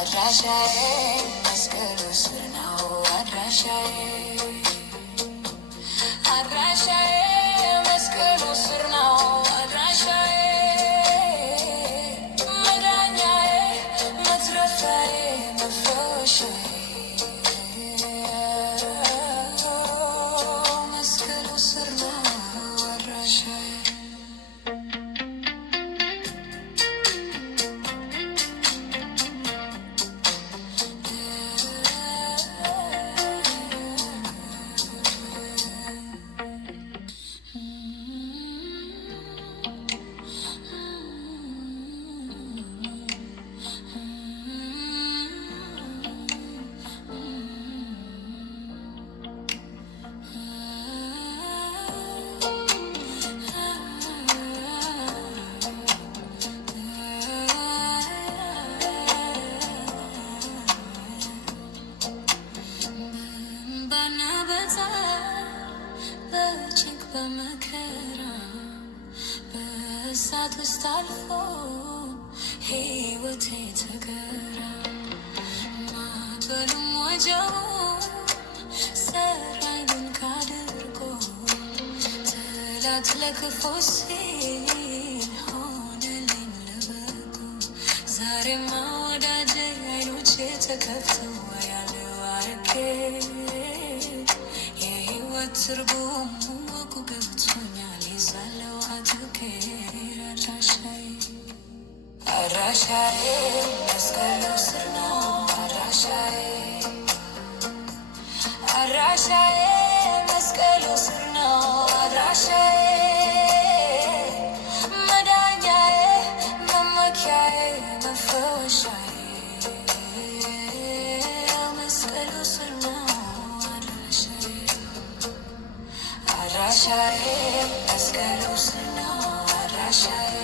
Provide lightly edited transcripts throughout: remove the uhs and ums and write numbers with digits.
Adrashaye, maskelu sirna, adrashaye. በእሳት ውስጥ አልፎ ሕይወቴ ተገራ ማዕበሉም ወጀቡም ሰራኝ ድንቅ አድርጎ ጠላት ለክፉ ሲል ሆነልኝ ለበጎ። ዛሬማ ወዳጄ ዓይኖቼ ተከፍተው አያለው አርጌ የሕይወት ትርጉም ወጉ ገብቶኛል ይዛለው አድርጌ አድራሻዬ መስቀሉ ስር ነው አድራሻዬ አድራሻዬ መስቀሉ ስር ነው አድራሻዬ መዳኛዬ መመኪያዬ መፈወሻዬ መስቀሉ ስር ነው አድራሻዬ አድራሻዬ መስቀሉ ስር ነው አድራሻዬ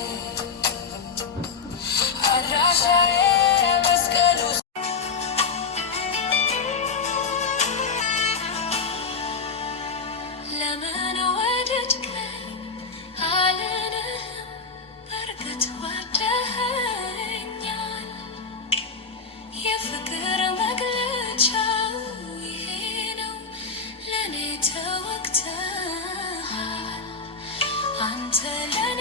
ለምን ወደድከኝ አልልህም በእርግጥ ወደኸኛል። የፍቅር መግለጫው ይሄ ነው ለእኔ ተወግተሃል አንተ ለእኔ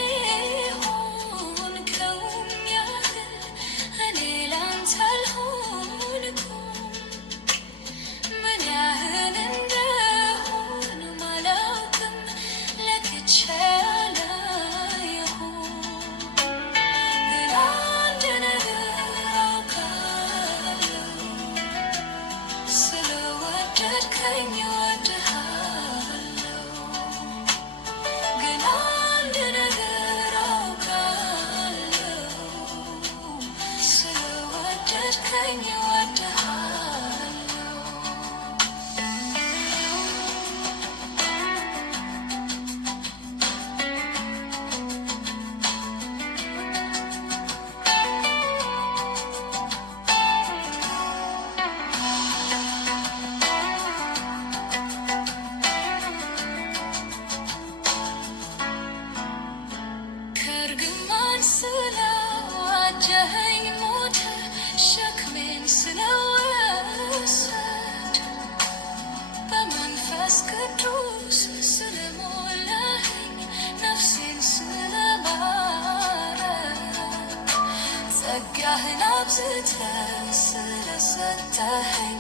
ጸጋህን አብዝተህ ስለሰጠኸኝ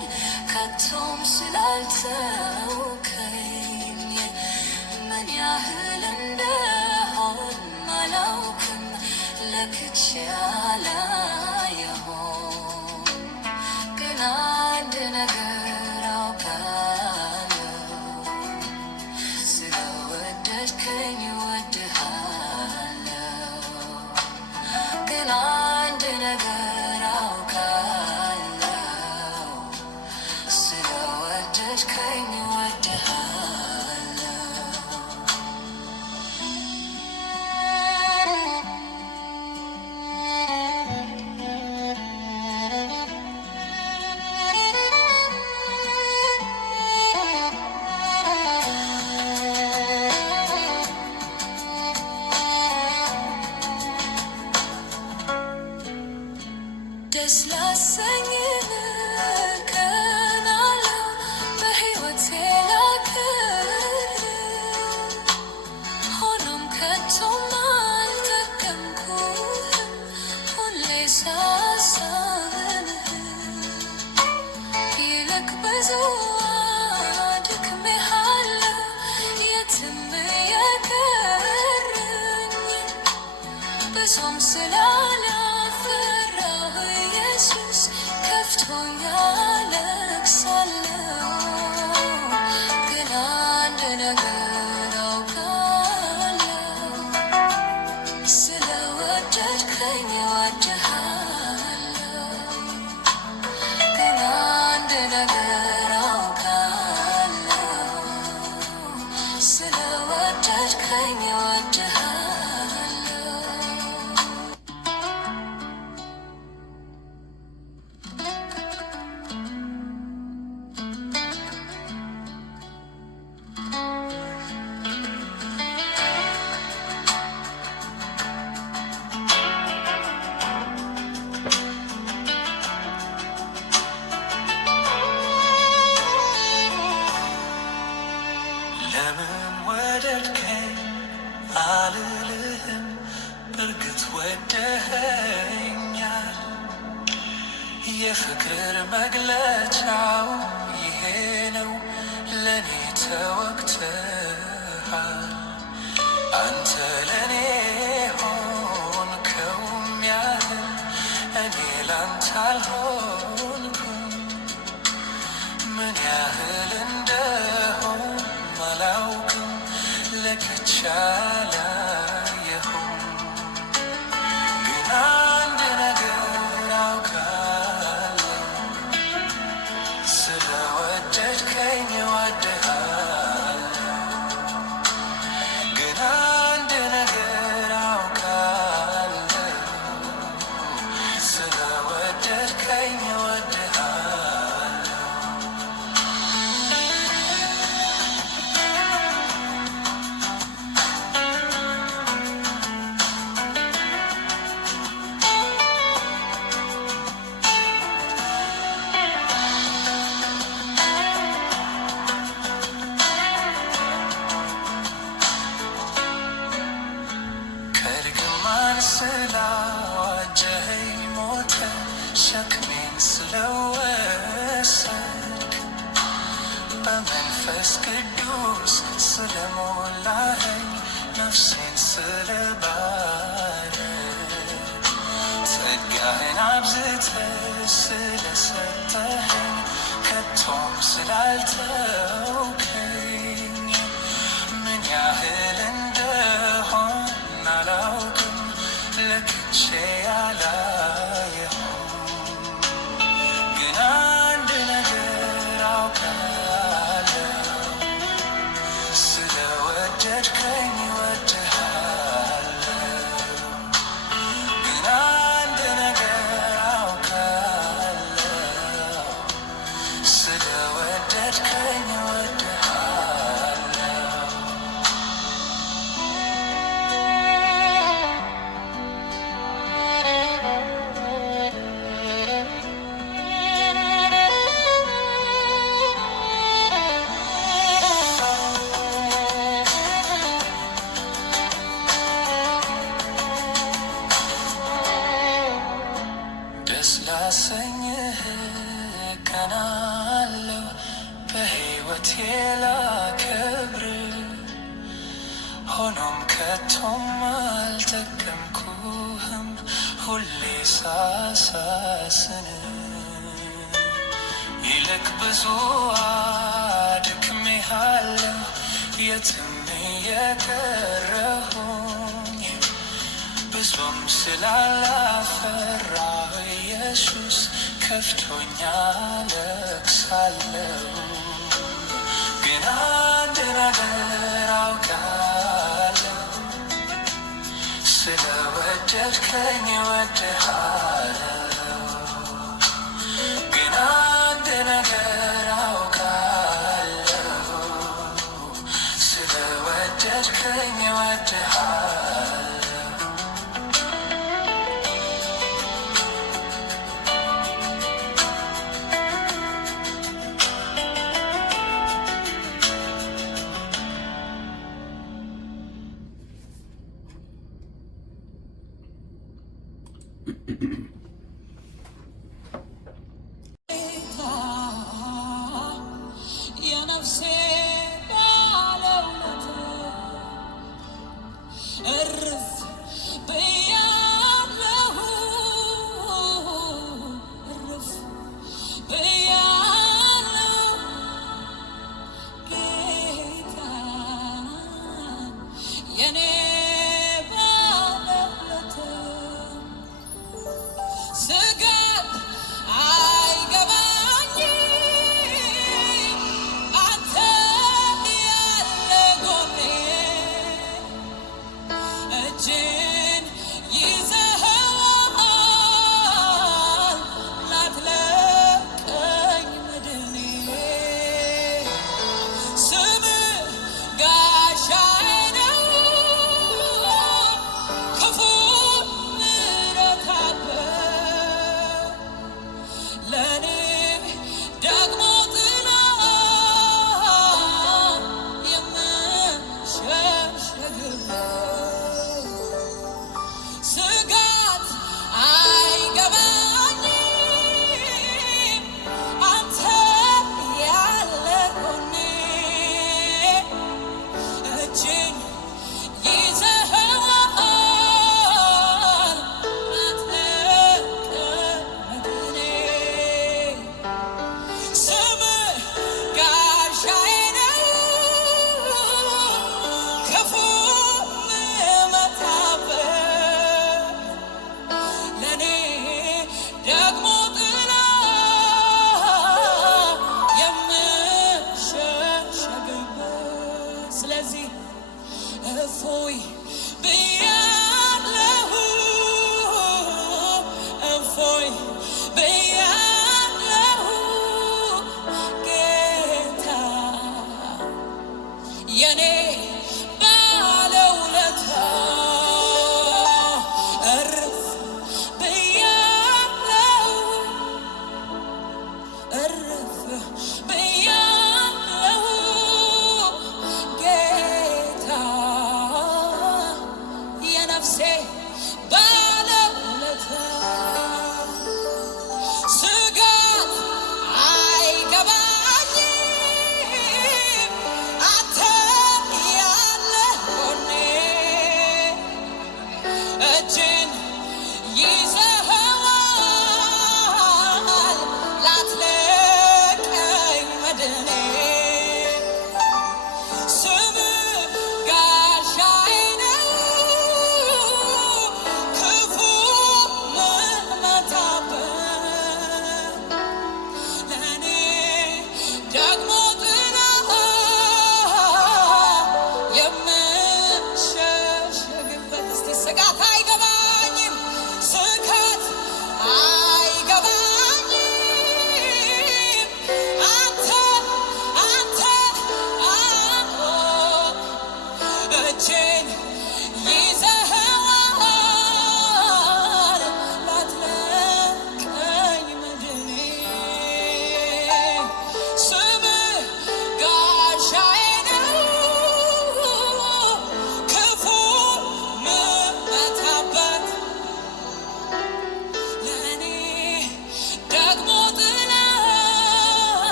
ከቶም ስላልተውከኝ ምን ያህል እንደሆን አላውቅም ለክቼ አላየሁም። ግን አንድ ነገር አውቃለሁ ስለወደድከኝ እወድሃለሁ። ግን አንድ ነገር አውቃለሁ ስለወደድከኝ እወድሃለሁ። ደስ ላሰኝህ ቀናለሁ በሕይወቴ ላክብርህ ሳሳብህ ይልቅ ብዙ አድክሜሃለሁ የትም የቀረኝ ብዙም ስላላፈራሁ ኢየሱስ ከፍቶኛል አለቅሳለሁ ግን አንድ ነገር አውቃለሁ ስለወደድከኝ እወድሃለሁ ግን አንድ ነገር አውቃለሁ ስለወደድከኝ እወድሃለሁ ለምን ወደድከኝ አልልህም በርግጥ ወደኸኛል የፍቅር መግለጫው ይሄ ነው ለኔ ተወግተሃል አንተ ለኔ ሆንከውም ያህል እኔ ላንተ አልሆንኩም ምን ያህል እንደሆን አላውቅም ለክቼ አላየሁም ግን አንድ ነገር አውቃለሁ ስለወደድከኝ እወድሃለሁ ግን አንድ ነገር አውቃለሁ ስለወደድከኝ እወድሃለሁ ከርግማን ስላዋጀኸኝ ሞተ ሸክሜን ስለወሰድክ በመንፈስ ቅዱስ ስለሞላኸኝ ነፍሴን ስለባረክ ጸጋህን አብዝተህ ስለሰጠኸኝ ከቶም ስላልተውከኝ ምን ያህል እንደሆን አላውቅም ለክቼ አላየሁም ግን አንድ ነገር አውቃለሁ ስለወደድከኝ እወድሃለሁ ግን አንድ ነገር አውቃለሁ ስለወደድከኝ እወድሃለሁ ደስ ላሰኝህ ቀናለሁ በሕይወቴ ላከብር ሆኖም ከቶም አልጠቀምኩህም ሁሌ ሳሳስን ይልቅ ብዙ አድክሜሃለሁ የትም የቀረሁኝ ብዙም ስላላፈራሁ ኢየሱስ ከፍቶኛል አለቅሳለሁ ግን አንድ ነገር አውቃለሁ ስለወደድከኝ እወድሃለሁ ግን አንድ ነገር አውቃለሁ ስለወደድከኝ እወድሃለሁ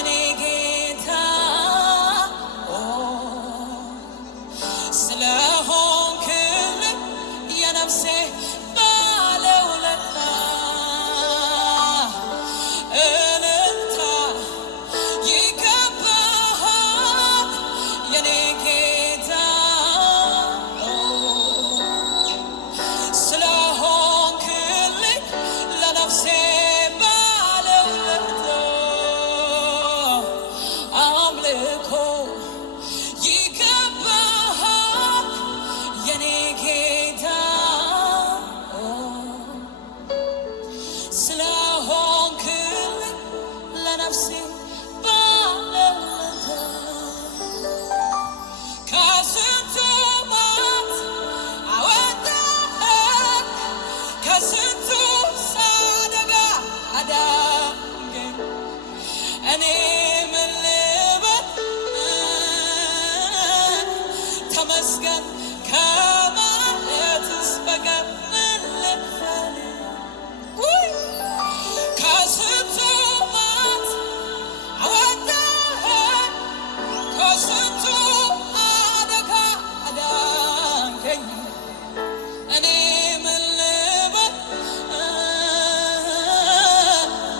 የኔ ጌታ ስለሆንክልኝ የነፍሴ ባለውለታ እልልታ ይገባሃል የኔ ጌታ ስለሆንክልኝ ለነፍሴ ባለውለታ አምልኮ ይገባሃል የኔ ጌታ ስለሆንክልኝ ለነፍሴ ባለውለታ ከስንቱ ማት አወጣኸኝ ከስንቱ አደጋ አዳንከኝ እኔ ምን ልበል ተመስገን ከማለትስ በቀር ምን ልበል ከስንቱ ማት አወጣኸኝ ከስንቱ አደጋ አዳንከኝ እኔ ምን ልበል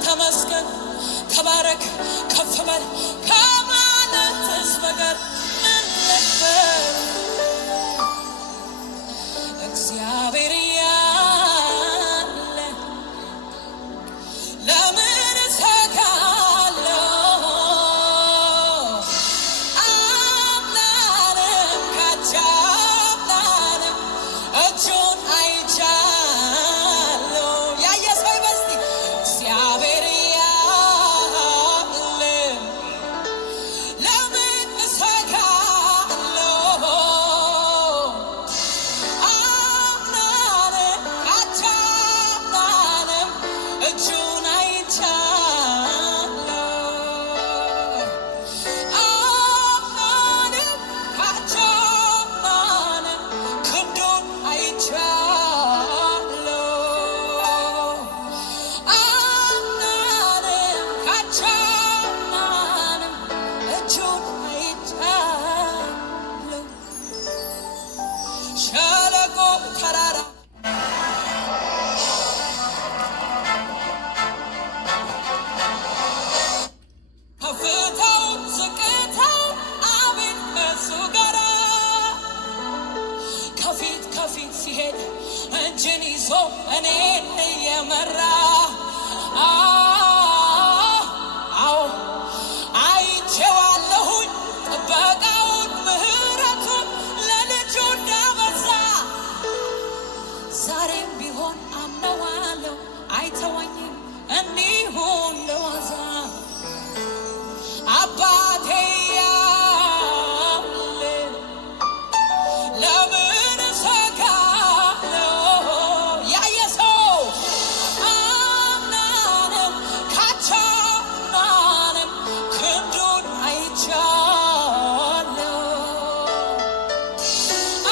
ተመስገን ተባረክ ከፍ በል ከማለትስ በቀር ምን ልበል እግዚአብሔር ያለ ለምን እሰጋለሁ አምላክም ካቻምናንም እጁን አይቻለሁ ያየ ሰው ይበስቲ እግዚአብሔር ያለ ለምን እሰጋለሁ አምናንም ካቻምናንም እጁን አይቻለሁ አምናንም ካቻምናንም ክንዱን አይቻለሁ አምናንም ካቻምናንም እጁን አይቻለሁ ሸለቆ ተራራ ከፍታው ዝቅታው አቤት ከሱ ጋራ ከፊት ከፊት ሲሄድ እጅን ይዞ እኔን እየመራ አዎ አይቼዋለሁኝ ጥበቃውን ምሕረቱን ለልጁ እንዳበዛ ዛሬም ቢሆን አምነዋለሁ አይተወኝም እንዲሁ እንደዋዛ አባቴ ያለ ለምን እሰጋለሁ ያየ ሰው አምናንም ካቻምናንም ክንዱን አይቻለሁ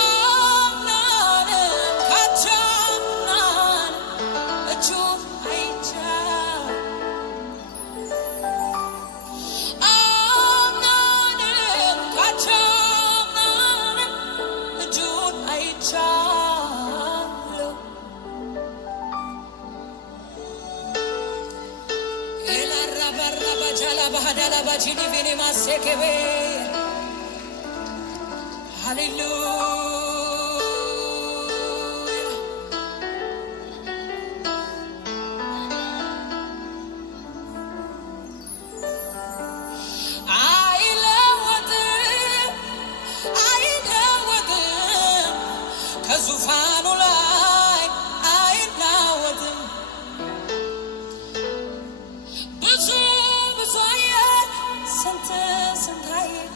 አምናንም ካቻምናንም እጁን አይቻለሁ አምናንም ካቻምናንም እጁን አይቻለሁ ኤላራባራባ ጃላ ባህዳላ ባጂኒ ቬኔ ማሴኬቤ ሃሌሉያ አይለወጥም አይለወጥም ከዙፋኑ ላይ አይናወጥም ብዙ ብዙ አየን ስንት ስንት አየን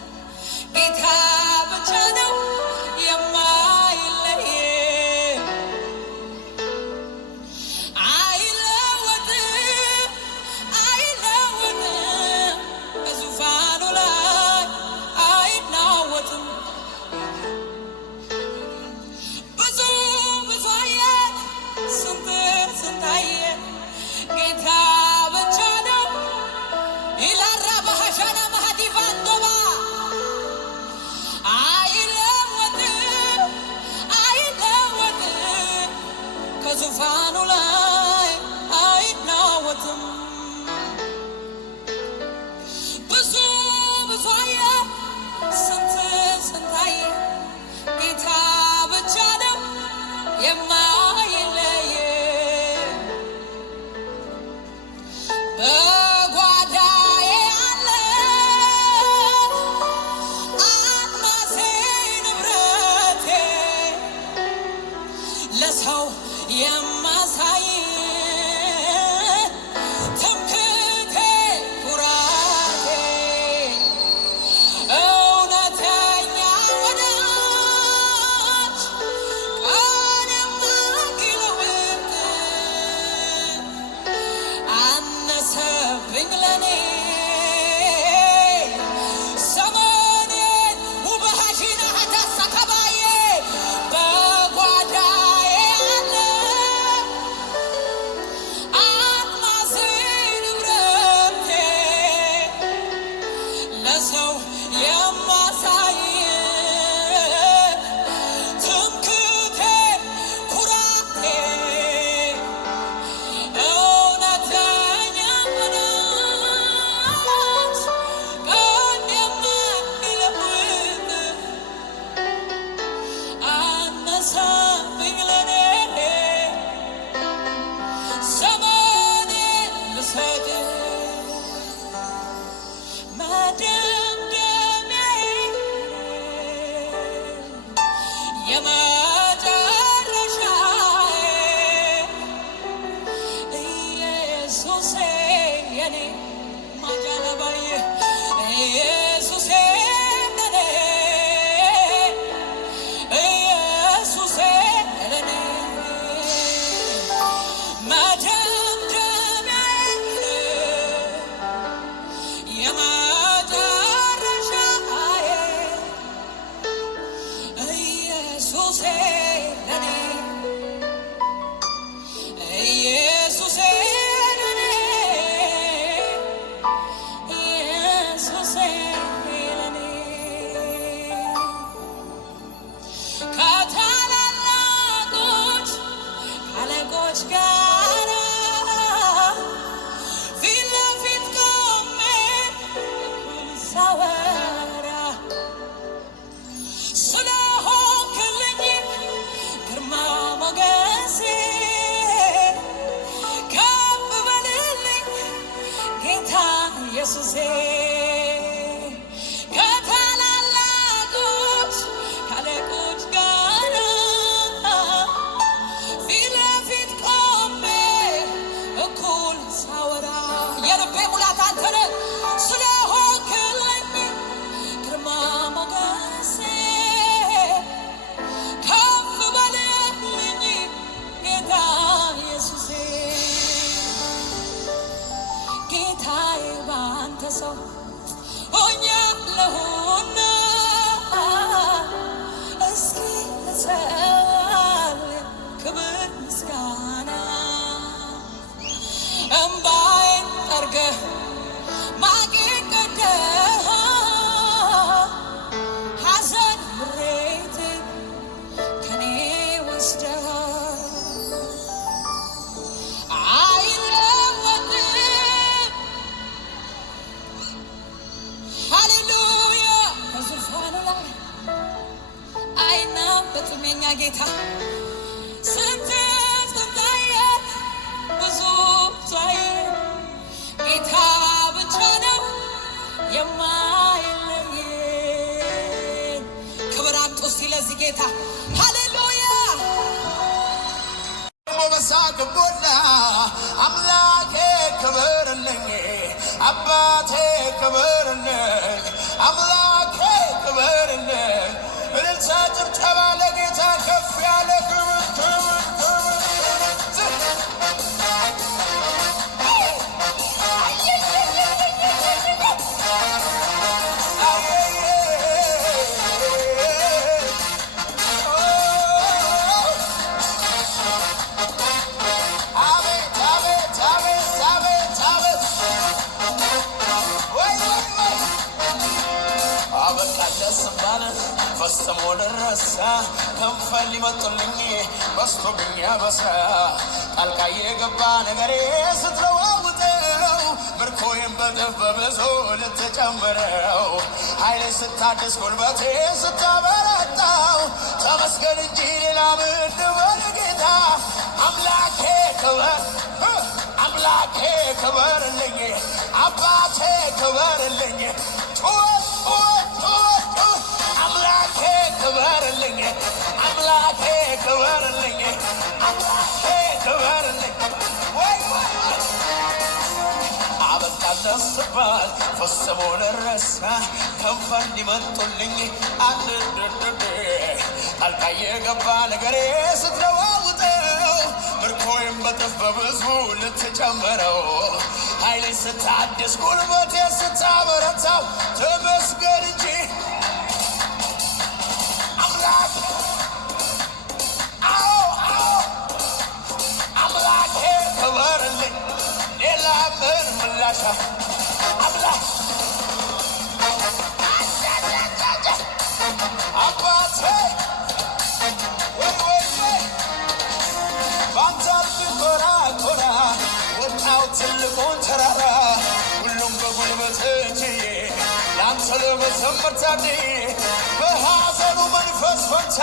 ጌታ ብቻ ነው የማይለየን አይለወጥም አይለወጥም በዙፋኑ ላይ አይናወጥም ብዙ ብዙ አየን ስንት ስንት አየን ጌታ ብቻ ነው ይላራ ኢየሱሴ ከታላላቆች ካለቆች ጋር ፊት ለፊት ቆሜ እኩል ሳወራ የልቤ ሙላት አንተ ነህ ስለሆንክልኝ ግርማ ሞገሴ ከፍ በልልኝ ጌታ ኢየሱሴ ጌታዬ ባንተ ሰው ሆኛለሁና እስኪ ልጸልይ ክብር ምስጋና እምባዬን ጠርገህ ማቄን ቀደህ ሐዘን ምሬቴን ከኔ ወስደህ አይለወጥም ሃሌሉያ በዙፋኑ ላይ አይናወጥም የኛ ጌታ ስንት ታየ ብዙ ታየ ጌታ ብቻ ነው የማይለየን ክብር አምጡ እስቲ ለዚህ ጌታ ሃሌሉያ በሳቅ ሞላ አምላኬ ክብርልኝ አባቴ ክብርልኝ አምላኬ ክብርልኝ እልልታ ጭብጨባ ለጌታ ከፍ ያለ ክብር ክብር አቤት አቤት አቤት አቤት አቤት ወይ ወይ ወይ አበቃለት ስባል ፈጽሞ ደረሰ ከንፈር ሊመጡልኝ በስቶብኝ ያበሰ ጣልቃ የገባ ነገሬ ስትለዋውጠው ምርኮዬን በጥፍ በብዙ ልትጨምረው ኃይሌ ስታድስ ጉልበቴ ስታበረታው ተመስገን እንጂ ሌላ ምን ልበል ጌታ አምላኬ ክበር አምላኬ ክበርልኝ አባቴ ክበርልኝ አምላኬ ክበርልኝ አምላኬ ክበርልኝ አምላኬ ክበርልኝ ወይ ወይ ወይ አበቃለት ስባል ፈጽሞ ደረሰ ከንፈር ሊመጡልኝ አንድድድ ጣልቃ የገባ ነገሬ ስትለዋውጠው ምርኮዬን በጥፍ በብዙ ልትጨምረው ኃይሌ ስታድስ ጉልበቴ ስታበረታው ተመስገን እንጂ አምላክ አዎ አዎ አምላኬ ክበርልኝ ሌላ ምን ምላሻ አምላክ አባቴ ወይ ወይ ወይ ባንተ ኮራ ኮራ ወጣው ትልቁን ተራራ ሁሉም በጉልበት ችዬ ለአንተ ለመዘመር ታድዬ በሐዘኑ መንፈስ ፈንታ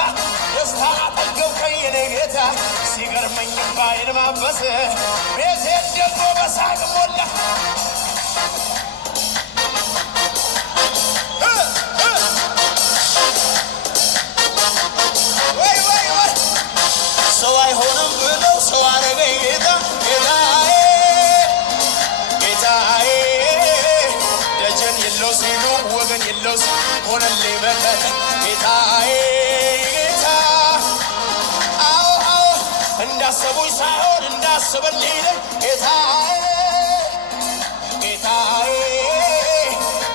ደስታ አጠገብከኝ የኔ ጌታ ሲገርመኝ ባይን ማበስ ቤቴን ደግሞ በሳቅ ሞላ ወይ ወይ ወይ ሰው አይሆንም ብለው ሰው አረገኝ ጌታ ጌታዬ ጌታዬ ደጀን የለው ሲሉ ወገን የለው ሆነልኝ መከታ ጌታዬ ጌታ አዎ አዎ እንዳሰቡኝ ሳይሆን እንዳሰበልኝ ጌታዬ ጌታዬ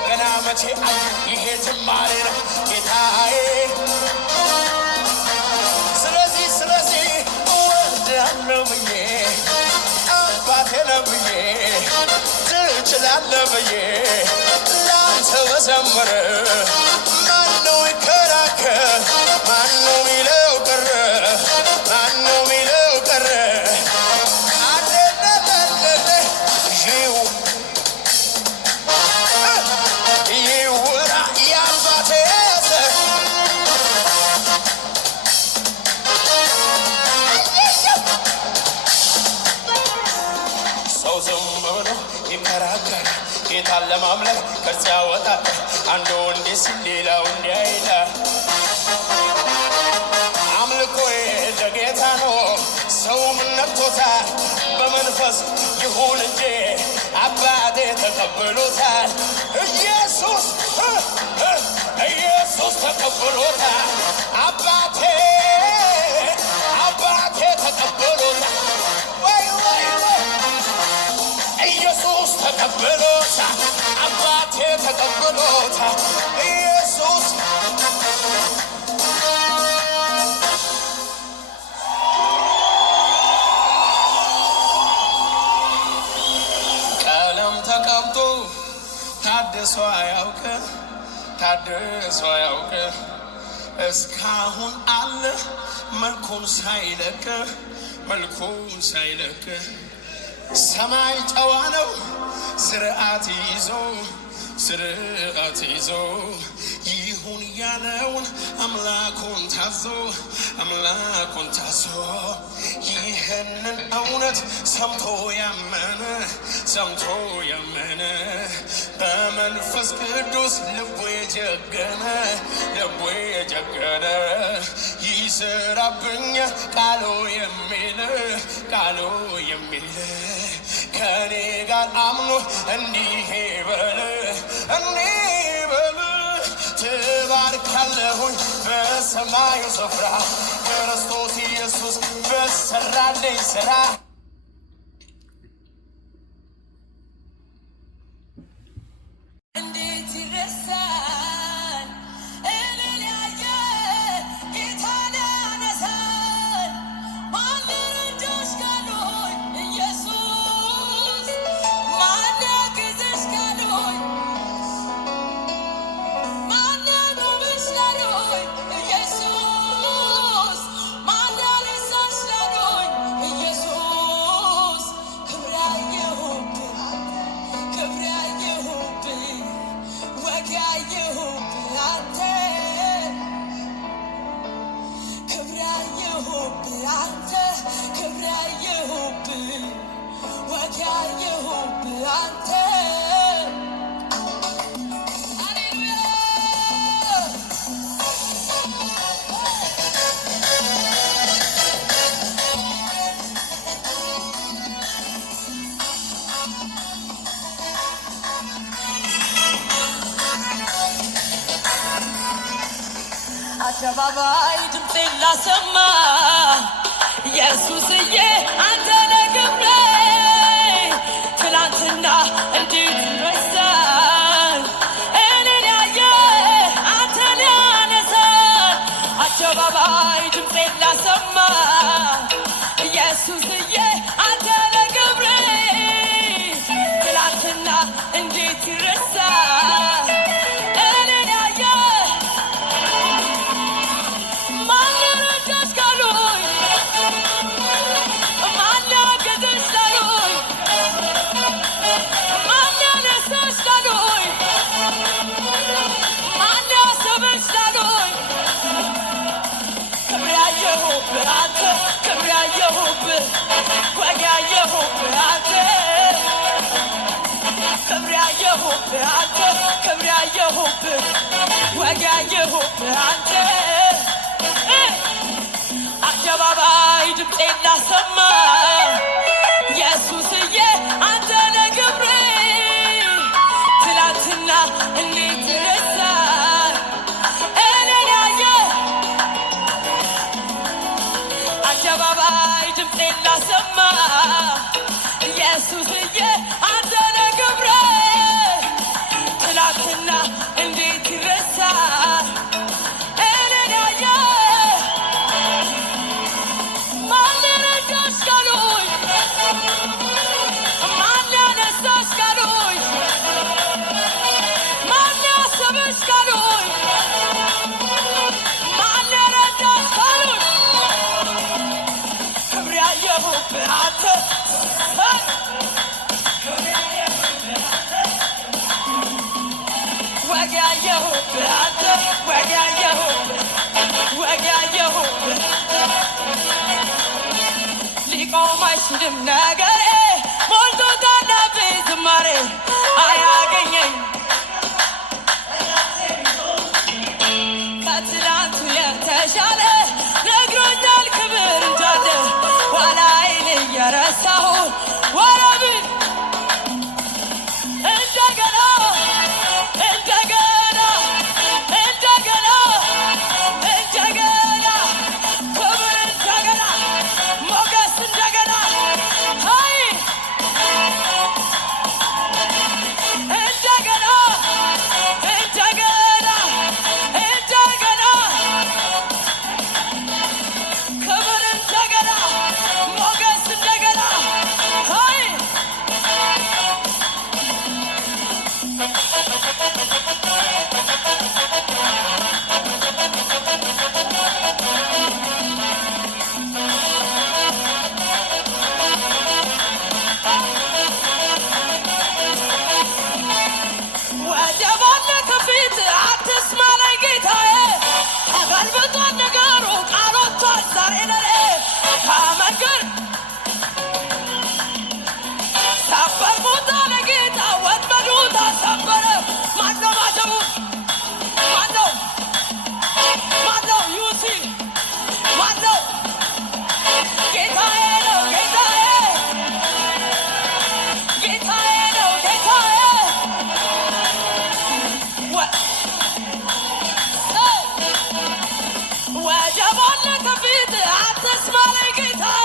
ገና መቼ አዩ ይሄ ጅማሬ ነው ጌታዬ ስለዚህ እወድሃለሁ ብዬ አባቴ ነህ ብዬ ትችላለህ ብዬ ላንተ በዘመረ ማነው ይከራከር ማነው ሚለው ቀረ ማነው ሚለው ቀረ አደለለለለ ይውራ የአባቴ ጌታን ለማምለክ ቅርጽ ያወጣል አንዱ እንዲህ ሲል ሌላው እንዲያ ይላል አምልኮዬ ለጌታ ነው ሰውም ነክቶታል በመንፈስ ይሁን እንጂ አባቴ ተቀብሎታል ኢየሱስ ተቀብሎታል አባቴ ተቀብሎታል ወይ ኢየሱስ ተቀብሎታል አባቴ ተቀብሎታል ኢየሱስ ቀለም ተቀብቶ ታድሶ አያውቅ እስካሁን አለ መልኩን ሳይለቅ ሰማይ ጨዋ ነው ስርዓት ይዞ ይሁን ያለውን አምላኩን ታዞ ይህንን እውነት ሰምቶ ያመነ በመንፈስ ቅዱስ ልቡ የጀገነ ይሰራብኛ ቃሉ የሚል ከኔ ጋር አምኖ እንዲህ በል ትባርካለሁኝ በሰማዩ ስፍራ ክርስቶስ ኢየሱስ በሰራልኝ ስራ አደባባይ ድምፄን ላሰማ ኢየሱስዬ አንተ ነህ ክብሬ ትላንትና እንዴት ይረሳል እኔን ያየ አንተን ያነሳል አደባባይ ድምፄን ላሰማ ኢየሱስዬ አንተ ነህ ክብሬ ትላንትና እንዴት ይረሳል አደባባይ ድምፄን ላሰማ ኢየሱስዬ አንተ ነህ ክብሬ ትላንትና እንዴት ይረሳል እኔን ያየ አደባባይ ድምፄን ላሰማ ኢየሱስዬ አንተ ነህ ክብሬ ትላንትና እንዴት ይረሳል እኔን ያየ ማን ረዳሽ ካሉኝ ማን ያነሳሽ ካሉኝ ማን ያሰበሽ ካሉኝ ማን ረዳሽ ካሉኝ ክብር ያየሁብህ አንተ ሊቆም አይችልም ነገሬ ሞልቶ ጋናቤ ዝማሬ አያገኝ ተሰበረ። ማነው ማጀቡ? ማነው ማነው? ዩሲ ማነው? ጌታዬ ነው ጌታዬ፣ ጌታዬ ነው ጌታዬ። ወጀብ አለ ከፊት አትስማ ላይ ጌታዬ።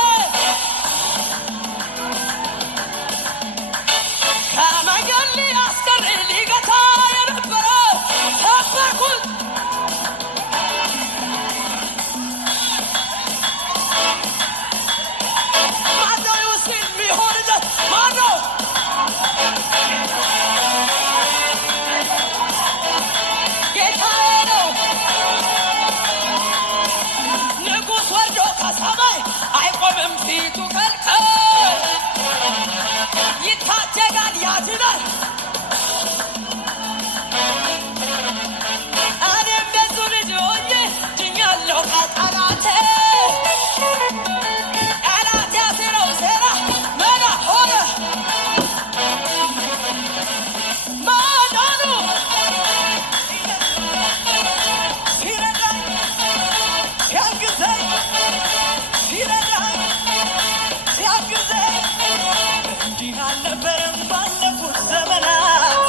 ከመንገድ ሊያስቀር ሊገታ የነበረ ሰበርኩት። ማነው ዩሲን የሚሆንለት? ማነው? ጌታዬ ነው። ንጉሥ ወርዶ ከሰማይ አይቆምም ፊቱ ከልከል። ይታጀጋል ያድናል። እኔም የሱ ልጅ ሆኜ ድኛለሁ ከጠላቴ። ጠላት ያሴረው ሴራ መና ሆነ። ማዳኑ ሲረዳኝ ሲያግዘኝ ሲረዳኝ ሲያግዘኝ እንዲህ አልነበረም ባለፉት ዘመናት።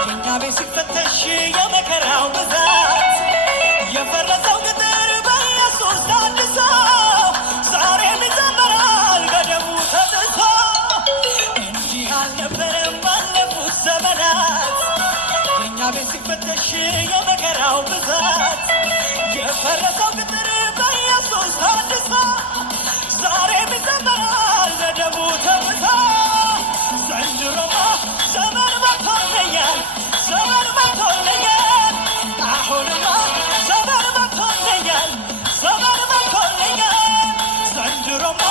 የእኛ ቤት ሲፈተሽ የመከራው ብዛት የፈረሰው ቅጥር በኢየሱስ ታድሶ ዛሬም ይዘመራል በደሙ ተጥሶ። እንዲህ አልነበረም ባለፉት ዘመናት። የእኛ ቤት ሲፈተሽ የመከራው ብዛት የፈረሰው ቅጥር በኢየሱስ ታድሶ ዛሬም ይዘመራል በደሙ ተጥሶ። ዘንድሮማ ዘመን መጥቶልኛል፣ ዘመን መጥቶልኛል። አሁንማ ዘመን መጥቶልኛል፣ ዘመን መጥቶልኛል። ዘንድሮማ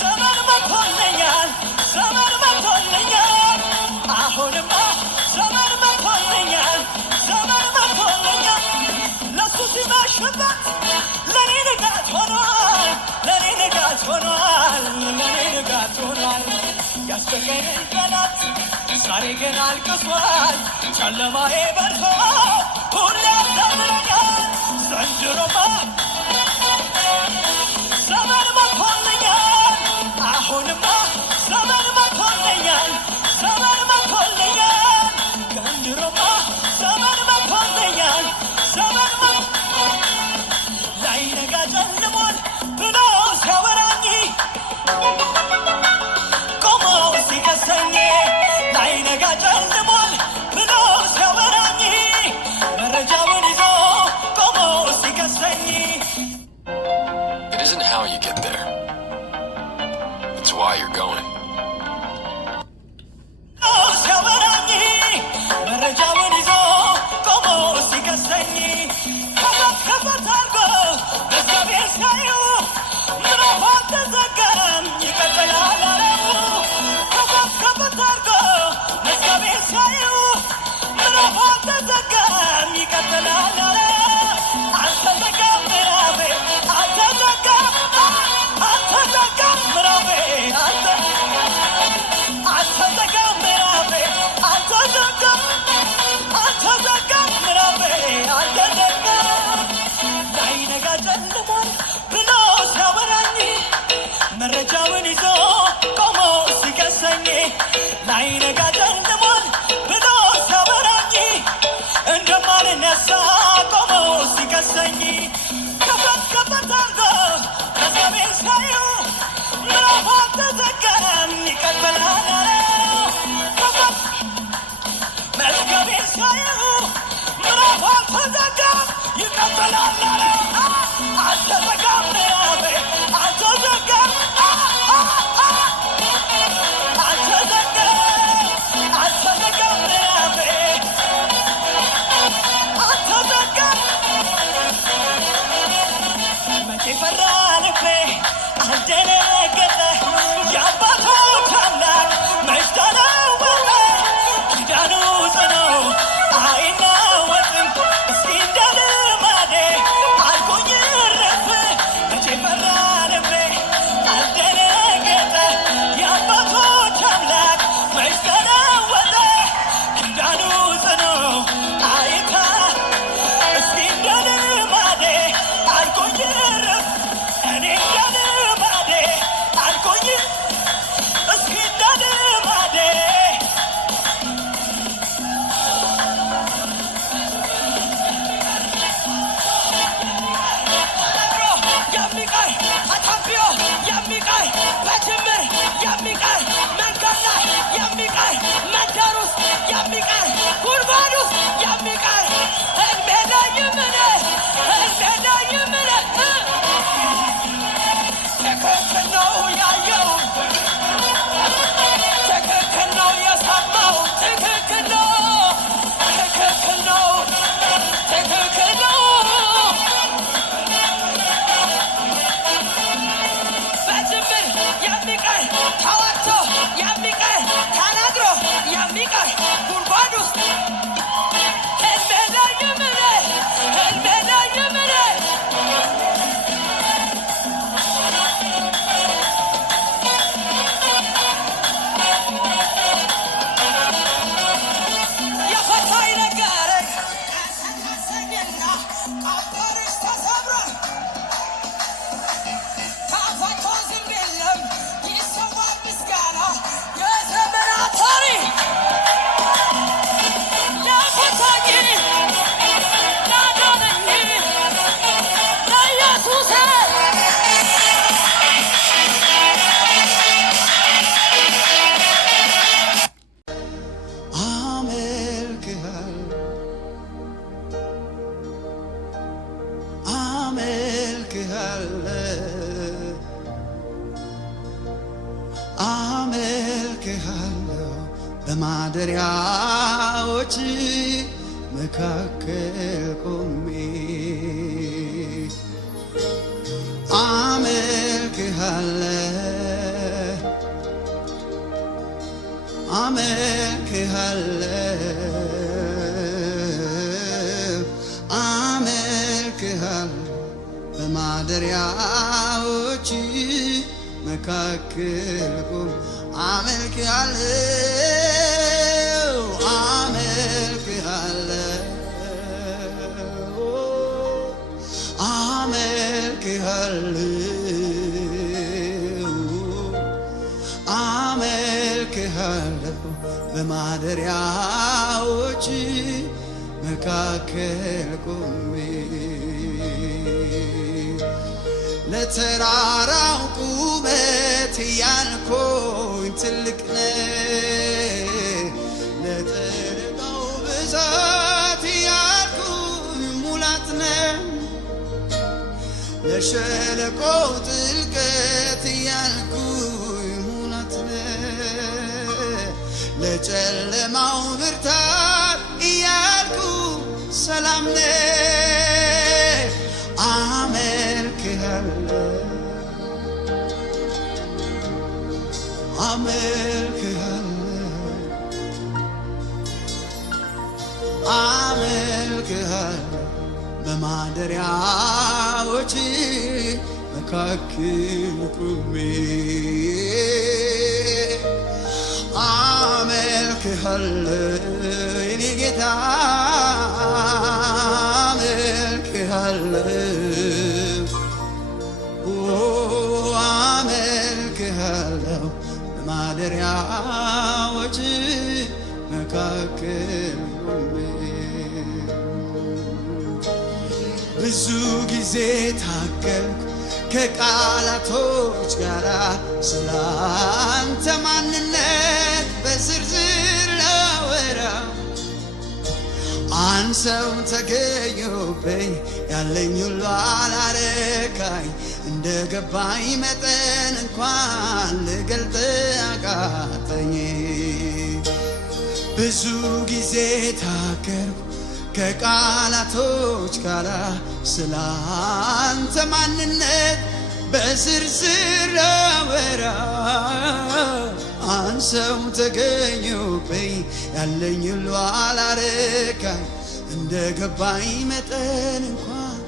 ዘመን መጥቶልኛል፣ ዘመን መጥቶልኛል። አሁንማ ዘመን መጥቶልኛል፣ ዘመን መጥቶልኛል። ለሱ ሲመሽበት ለኔ ንጋት ሆኗል፣ ለኔ ንጋት ሆኗል፣ ለኔ ንጋት ሆኗል። ያስጨነቀኝ ቀናት ዛሬ ግን አልቅሷል። ጨለማዬ በርቶ ሁሌ ያስተምረኛል። ዘንድሮማ ዘመን መጥቶልኛል፣ አሁንማ ዘመን መጥቶልኛል፣ ዘመን መጥቶልኛል። ዘንድሮማ ዘመን መጥቶልኛል፣ ዘመን ላይነጋ ጨልሟል ብሎ ሲያወራኝ ቆሞ ሲከሰኝ ላይነጋ ጨልሟል ብሎ ሲያወራኝ መረጃውን ይዞ ቆሞ ሲከሰኝ It isn't how you get there. It's why you're going. ሲያወራኝ መረጃውን ይዞ ቆሞ ሲከሰኝ ከፈት ከፈት አርጎ መዝገቤን ሲያዩ ምዕራፉ አልተዘጋም ይቀጥላል አለው። ከፈት ከፈት አርጎ መዝገቤን ሲያዩ ምዕራፉ አልተዘጋም ይቀጥላል አለ። አልተዘጋም ምዕራፌ አልተዘጋም፣ አልተዘጋም ምዕራፌ አልተዘጋም ምዕራፌ አልተዘጋም፣ አልተዘጋም ምዕራፌ አልተዘጋም። ላይነጋ ጨልሟል ብሎ ሲያወራኝ መረጃውን ይዞ ቆሞ ሲከሰኝ ላይነጋ ጨልሟል ብሎ ሲያወራኝ እንደማልነሳ ቆሞ ሲከሰኝ ከፈት ከፈት አርጎ መዝገቤን ሲያዩ ምዕራፉ አልተዘጋም ይቀጥላል አለ። ከፈት መዝገቤን ሲያዩ ምዕራፉ አልተዘጋም ይቀጥላል አለ። አልተዘጋም ምዕራፌ አልተዘጋም፣ አልተዘጋም፣ አልተዘጋም ምዕራፌ አልተዘጋም። መቼ ፈራ ልቤ አልደነገጠ የአባቶች አምላክ መች ተለወጠ። ኪዳኑ ጽኑ አይናወጥም እስኪ እንደ ልማዴ አልኩኝ እረፍ ጉድጓድ ውስጥ የሚቀር ሕልም የለኝም እኔ ሕልም የለኝም እኔ ትክክል ነው ያየው ትክክል ነው የሰማው ትክክል ነው ትክክል ነው ትክክል ነው በጅምር የሚቀር ተወርቶ የሚቀር ተነግሮ የሚቀር ጉድጓድ ውስጥ ሕልም የለኝም እኔ ሕልም የለኝም እኔ የፈታኝ ነገረኝ ቀሰቀሰኝና ቀንበርሽ ተሰብሯል ተፈቶ ዝም የለም ይሰዋል ምስጋና የዘመናት ታሪክ ለፈታኝ ላዳነኝ ለኢየሱሴ አመልክሃለሁ በማደሪያዎች መካከል ቆሜ አመልክሃለሁ በማደሪያዎች መካከል ቆሜ አመልክሃለሁ አመልክሃለሁ በማደሪያዎች መካከል ቆሜ ለተራራው ቁመት ያልኩኝ ትልቅ ነህ ለጠረጋው ብዛት ያልኩኝ ሙላት ነህ ለሸለቆው ጥልቀት ያልኩኝ ሙላት ነህ ለጨለማው ብርታት ያልኩ ሰላም ነህ አመልክሃለሁ በማደሪያዎች መካከል ቆሜ አመልክሃለሁ የኔ ጌታ አመልክሃለሁ በማደሪያዎች መካከል ቆሜ ብዙ ጊዜ ታገልኩ ከቃላቶች ጋር ስላንተ ማንነት በዝርዝር ላወራ አንሰው ተገኘሁብኝ ያለኝ ሁሉ አላረካኝ እንደ ገባኝ መጠን እንኳን ልገልጥ አቃተኝ ብዙ ጊዜ ታገልኩ ከቃላቶች ጋር ስላንተ ማንነት በዝርዝር ላወራ አንሰው ተገኘሁብኝ ያለኝ ሁሉ አላረካኝ እንደ ገባኝ መጠን እንኳን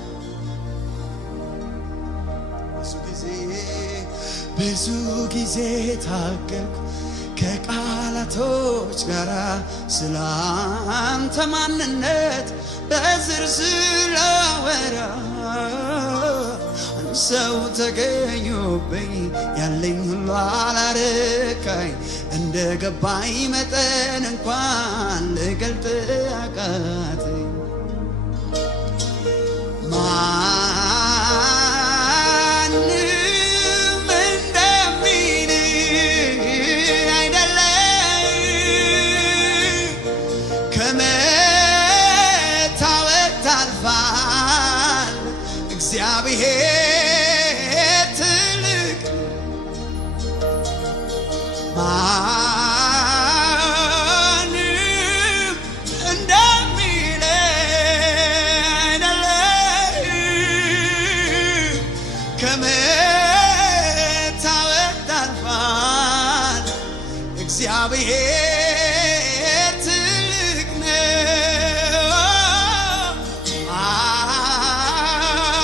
ብዙ ጊዜ ታገልኩ ከቃላቶች ጋር ስላንተ ማንነት በዝርዝር ላወራ አንሰው ተገኘሁብኝ ያለኝ ሁሉ አላረካኝ እንደ ገባኝ መጠን እንኳን ልገልጥ አቃተኝ Come ያልፋል እግዚአብሔር ትልቅ ማንም እንደሚለኝ አይደለም ከመታወቅ ያልፋል እግዚአብሔር ትልቅ ነው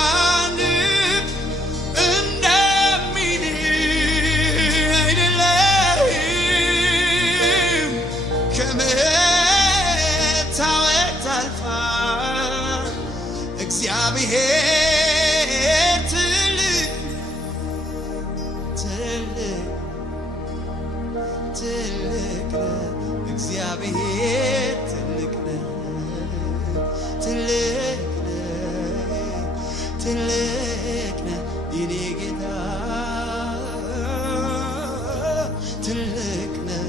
ማንም እንደሚለኝ አይደለም ከመታወቅ ያልፋል እግዚአብሔር ትልቅ ትልቅ ነው እግዚአብሔር ትልቅ ነው ትልቅ ነው የኔ ጌታ ትልቅ ነው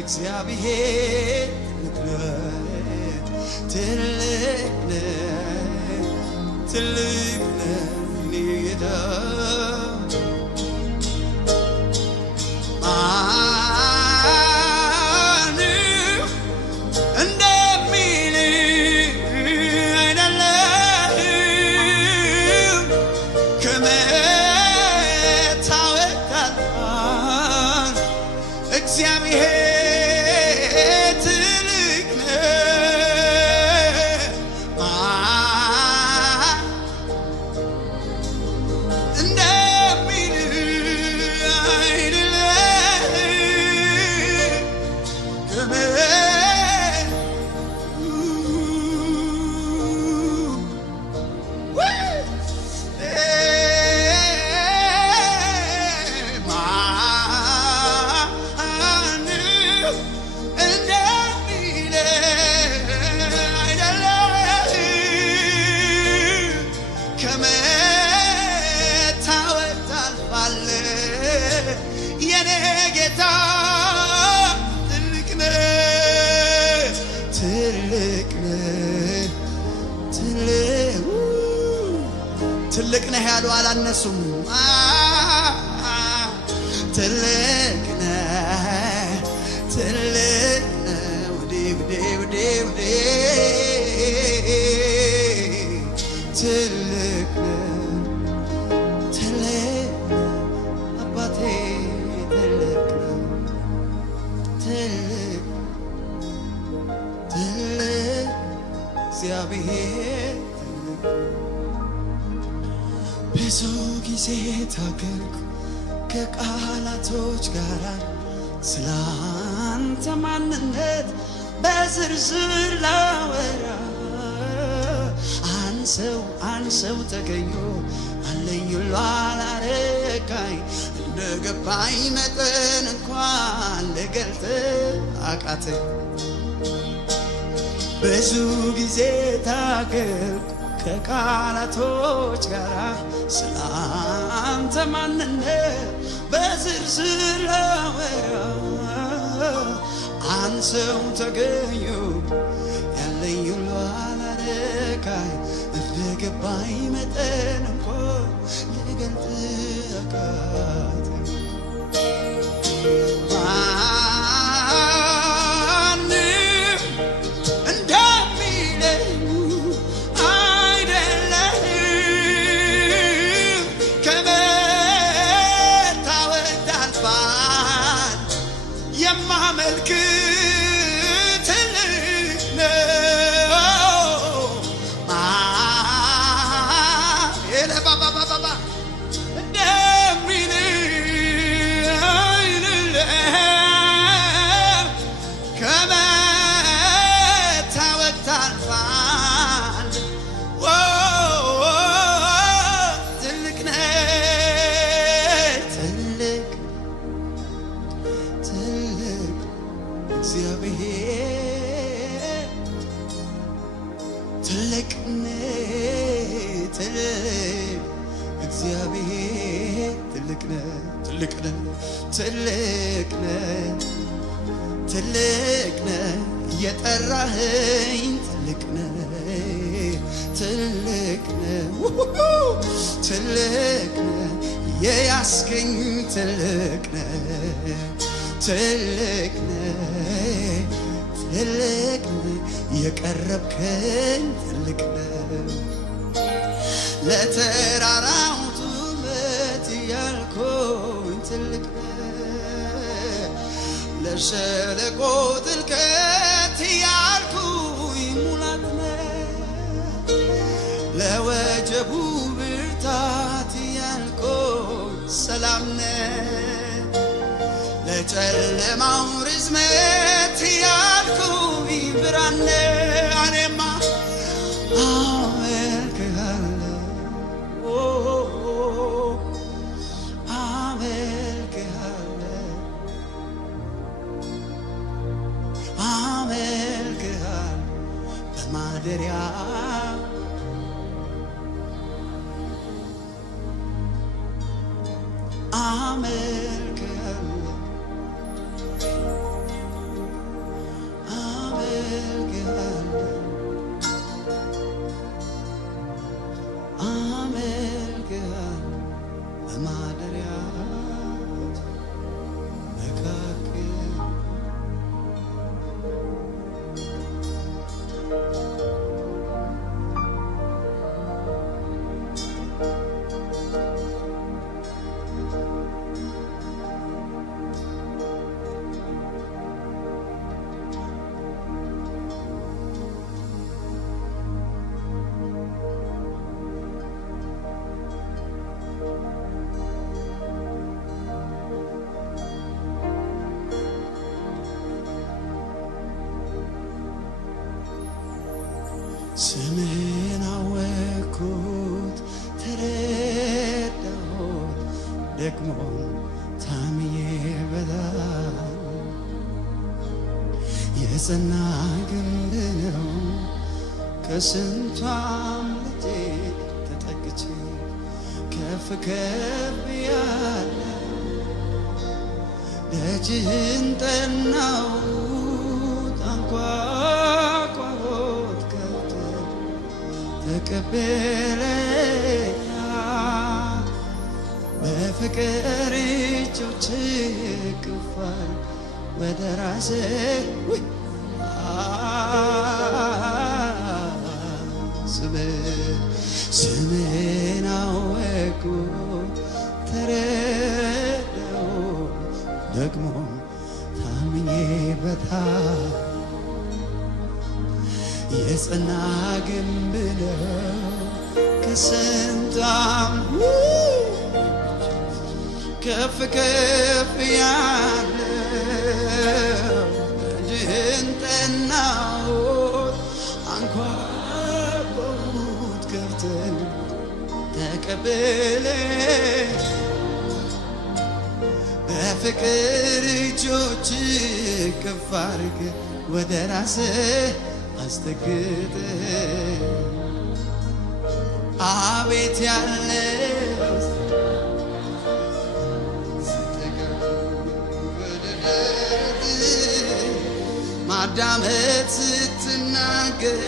እግዚአብሔር ትልቅ ነው የኔ ጌታ እግዚአብሔር ትልቅ ነው ትልቅ ነህ ያሉ አላነሱም ትልቅ ነህ ውዴ ትልቅ አባቴ ትልቅ እግዚአብሔር ብዙ ጊዜ ታገልኩ ከቃላቶች ጋር ስላንተ ማንነት በዝርዝር ላወራ አንሰው ተገኙ አለኝ ሁሉ አላረካኝ እንደገባኝ መጠን እንኳን ልገልጥ አቃተኝ ብዙ ጊዜ ታገልኩ ከቃላቶች ጋር ስላንተ ማንነት በዝርዝር ላወራ አንሰው ተገኙ ያለኝ ሁሉ አላረካኝ እንደገባኝ መጠን እንኳን ልገልጥ አቃተኝ የማመልክ ትልቅ ነው እንደሚል አይደለም ከመታወቅ ታልፋል ትልቅ ነህ እግዚአብሔር ትልቅ እግዚአብሔር ትልቅ የጠራኸኝ ትልቅ ነህ ትልቅ ነህ ትልቅ ነህ የያዝከኝ ትልቅ ነህ ትልቅ ነህ ትልቅ ነህ የቀረብከኝ ትልቅ ነህ ለተራራው ጡመት ያልከኝ ትልቅ ነህ ለሸለቆ ጥልቀት ያልከኝ ሙላት ነህ ለወጀቡ ብርታት ያልከኝ ሰላም ነህ ለጨለማው ርዝመት ያልከኝ ብርሃን ነህ እኔማ ማደሪያ አመልክሃለሁ አመልክሃለሁ አመልክሃለሁ በማደሪያ መካከል ስምህን አወቅኩት ተረዳሁት ደግሞ ታምኜበታል የጸና ግንብ ነው ከስንቱ አምልጬ ተጠግቼ ከፍ ከፍ ያለ ደጅህን ጠናሁት አንኳኳሁት ከፍተህ ተቀበለኝ በፍቅር እጆችህ እቅፍ ወደ ራስህ ስምህን አወቅኩት ተረዳሁት ደግሞ ታምኜበታል የጸና ግንብ ነው ከስንቱ ከፍ ከፍ ያለው ደጅህን ጠናሁት አንኳኳሁት ከፍተህ ተቀበለኝ በፍቅር እጆችህ እቅፍ አድርገህ ወደ ራስህ አስጠግተህ አቤት ያለው ማዳመጥ ስትናገር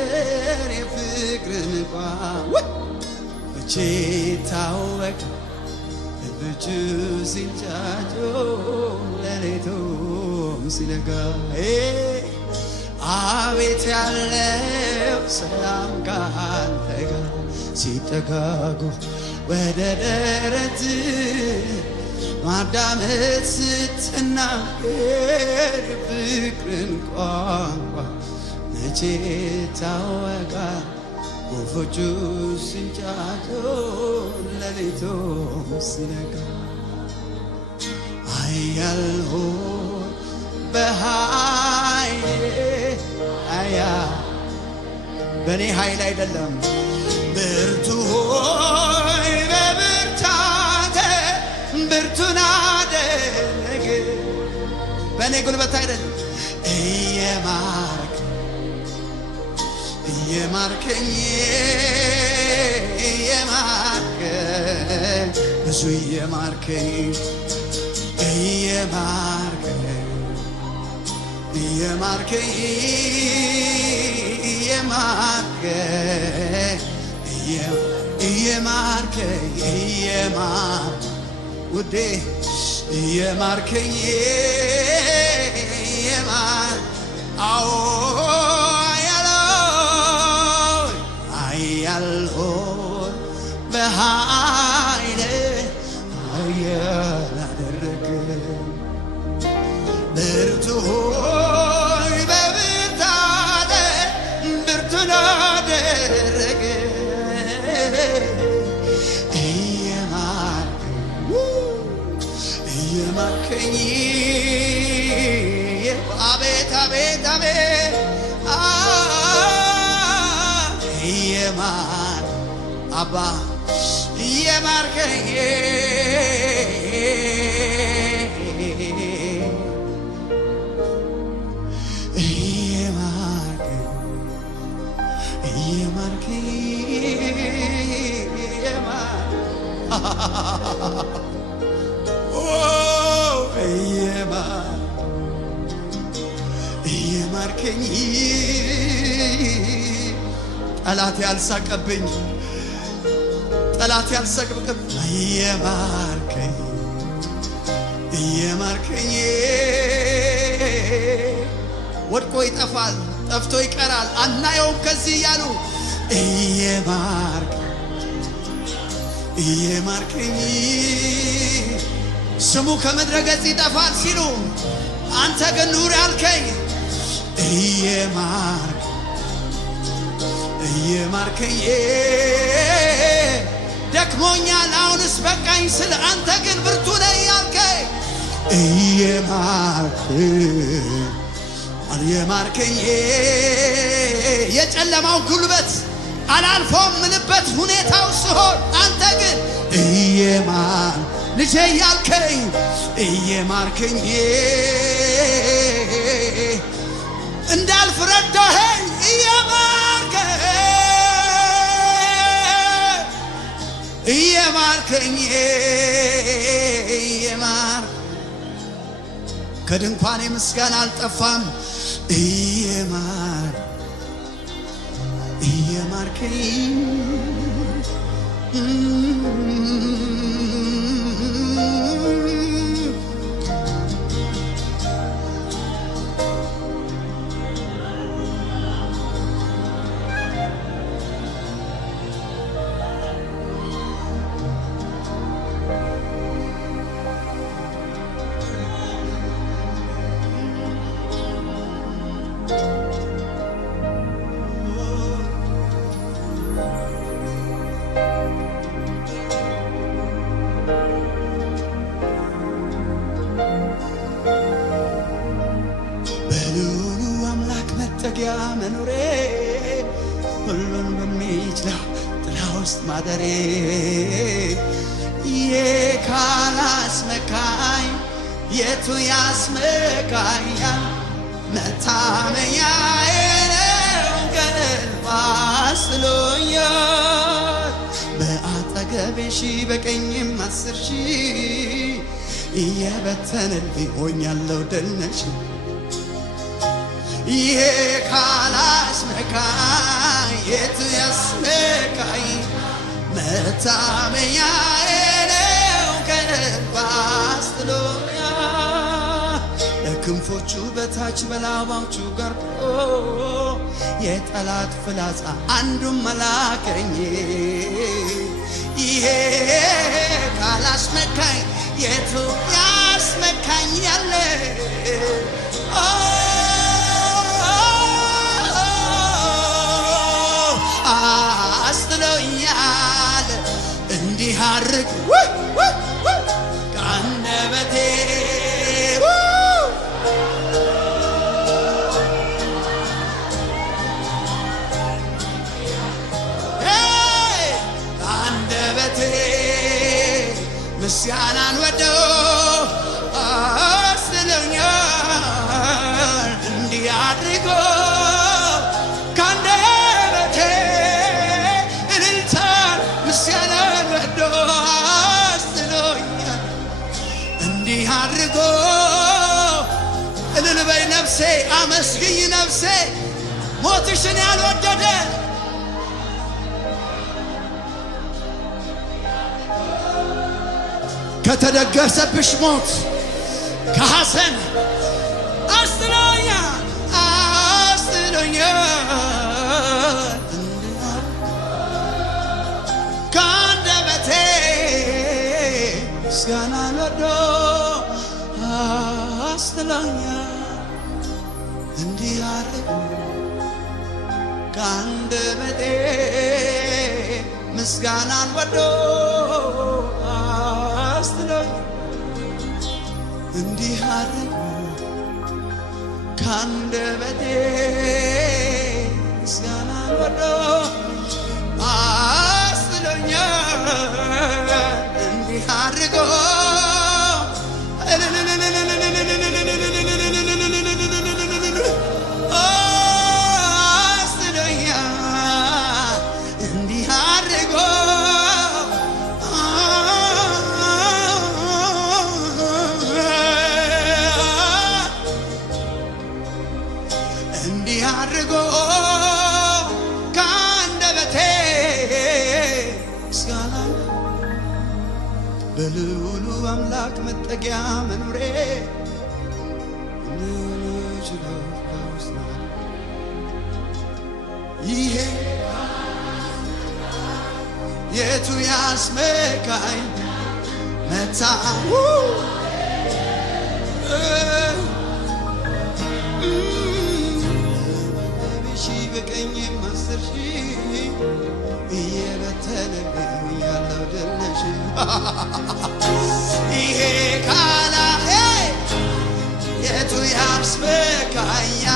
የፍቅርን ቋንቋ መቼ ታወቀ ልብቹ ሲንጫጩ ሌሊቱም ሲነጋ አቤት ያለው ሰላም ካንተ ጋር ሲጠጋጉ ወደ ደረት ማዳመጥ ስትናገር ፍቅርን ቋንቋ መቼ ታወቃል ወፎቹ ሲንጫጩ ሌሊቱም ሲነጋ ኃያል ሆይ በኃይሌ በእኔ ኃይል አይደለም ብርቱ ሆይ በብርታቴ ብርቱን አደረግ በእኔ ጉልበት አይደለም እየማርከኝ ብዙ እየማርከኝ የማርከኝ ውዴ የማርከኝ አዎ አያለው በኃይል አያላደረገ ብርቱ ሆይ በብርታቴ ብርቱን አደረገ እየማርከኝ አቤት አቤት አቤት አባ እየማርከኝ እየማርከኝ ጠላት ያልሳቀብኝ ጠላት ያልሳቀብኝ እየማርከኝ ወድቆ ይጠፋል ጠፍቶ ይቀራል አናየውም ከዚህ እያሉ እየማርከኝ ስሙ ከምድረ ገጽ ይጠፋል ሲሉ አንተ ግን ኑር ያልከኝ እየማርከኝ ደክሞኛል አሁንስ በቃኝ ስለ አንተ ግን ብርቱ ነህ ያልከኝ እየማርከኝ የጨለማው ጉልበት አላልፎም ምልበት ሁኔታው ሲሆን አንተ ግን ልጄ ያልከኝ እየማርከኝ እንዳልፍ ረዳኸኝ እየማርከኝ ከድንኳኔ ምስጋና አልጠፋም እየማርከኝ መጠጊያ መኖሬ ሁሉን በሚችለው ጥላ ውስጥ ማደሬ ካላስመካኝ የቱ ያስመካኛል? መታመኛዬ ነው ገባ ስሎኛል። በአጠገቤ ሺህ በቀኝም 10 ሺህ እየበተነልኝ ሆኛለሁ ድል ነሽ። ካላስመካኝ የቱ ያስመካኝ? መታመኛዬ ነው ገባ ስሎኛል። በክንፎቹ በታች በላባዎቹ ጋርዶ የጠላት ፍላጻ አንዱን መላከኝ። ካላስመካኝ የቱ ያስመካኝ? ያለ አስጥሎኛል እንዲህ አርግ ከአንደበቴ ከአንደበቴ ምስጋናን ወደው አስጥሎኛል እንዲህ አድርጎ ከአንደበቴ እልልታን ምስጋናን ወደው ሕይወትሽን ያልወደደ ከተደገሰብሽ ሞት ከሐዘን አስጥሎኛል ከአንደበቴ ምስጋናን ወዶ አስጥሎኛል እንዲህ አድርጎ ከአንደበቴ ምስጋናን ወዶ አስጥሎኛል እንዲህ አድርጎ ከአንደበቴ ምስጋናን ወዶ አስጥሎኛል እንዲህ አድርጎ በልዑሉ አምላክ መጠጊያ መኖሬ ይሄ የቱ ያስመካኝ መታ ሺህ በቀኝም 10 ሺህ እየበተነልኝ ያለው ድል ነሽ ይሄ ካላሄ የቱ ያስመካኛል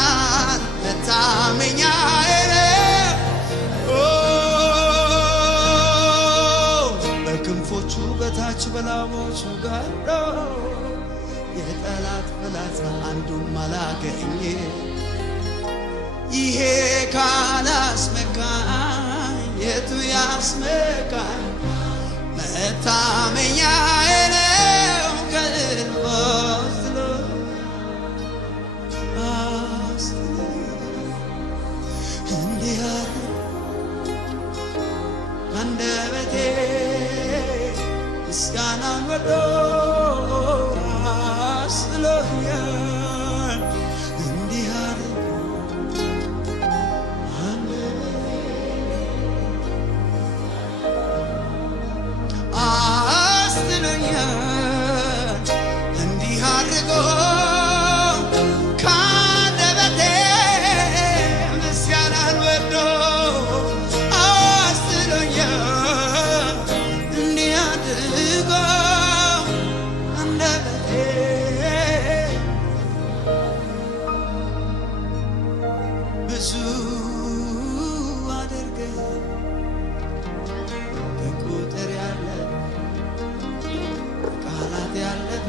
መታመኛዬ በክንፎቹ በታች በላቦቹ ጋርዶ የጠላት ፍላጻ አንዱም አላገኘ ይሄ ካላስመካኝ የቱ ያስመካኝ መታመኛዬ ነው ከልብ ወስሎ እንዲህ አንደበቴ ምስጋናን ወዶ አስጥሎኛል እንዲህ አድርጎ ከአንደበቴ ምስጋናን ወዶ አስጥሎኛል እንዲህ አድርጎ አንደበቴ ብዙ አድርገ በቁጥር ያለ ቃላት ያለፈ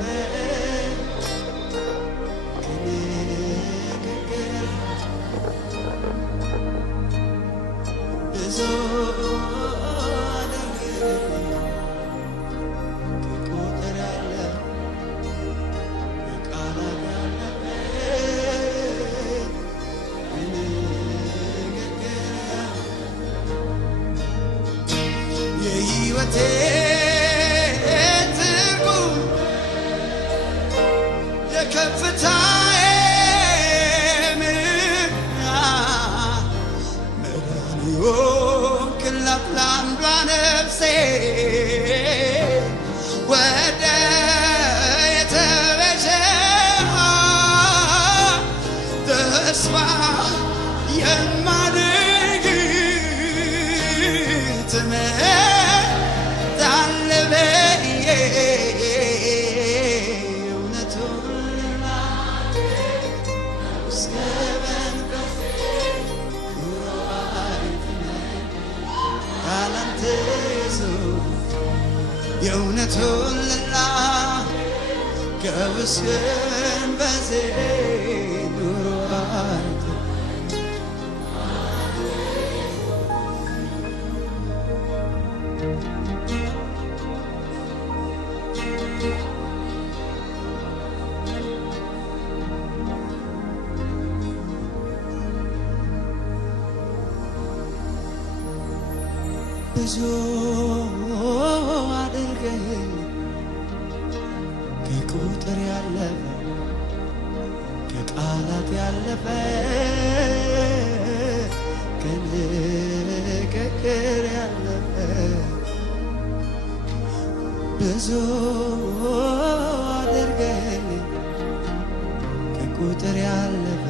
ብዙ ከቁጥር ያለ ቃላት ያለፈ የሕይወቴ ከፍታዬ መዳን ሆንክላት ለአንዷ ነፍሴ ወደ የተቤዠ ተስፋ የማደርግ ትመጣለህ የእውነቱን ልናገር ከውስን በዚህ ኑሮ ብዙ አድርገህ ከቁጥር ያለፈ ከቃላት ያለፈ ከንግግር ያለፈ ብዙ አድርገህ ከቁጥር ያለፈ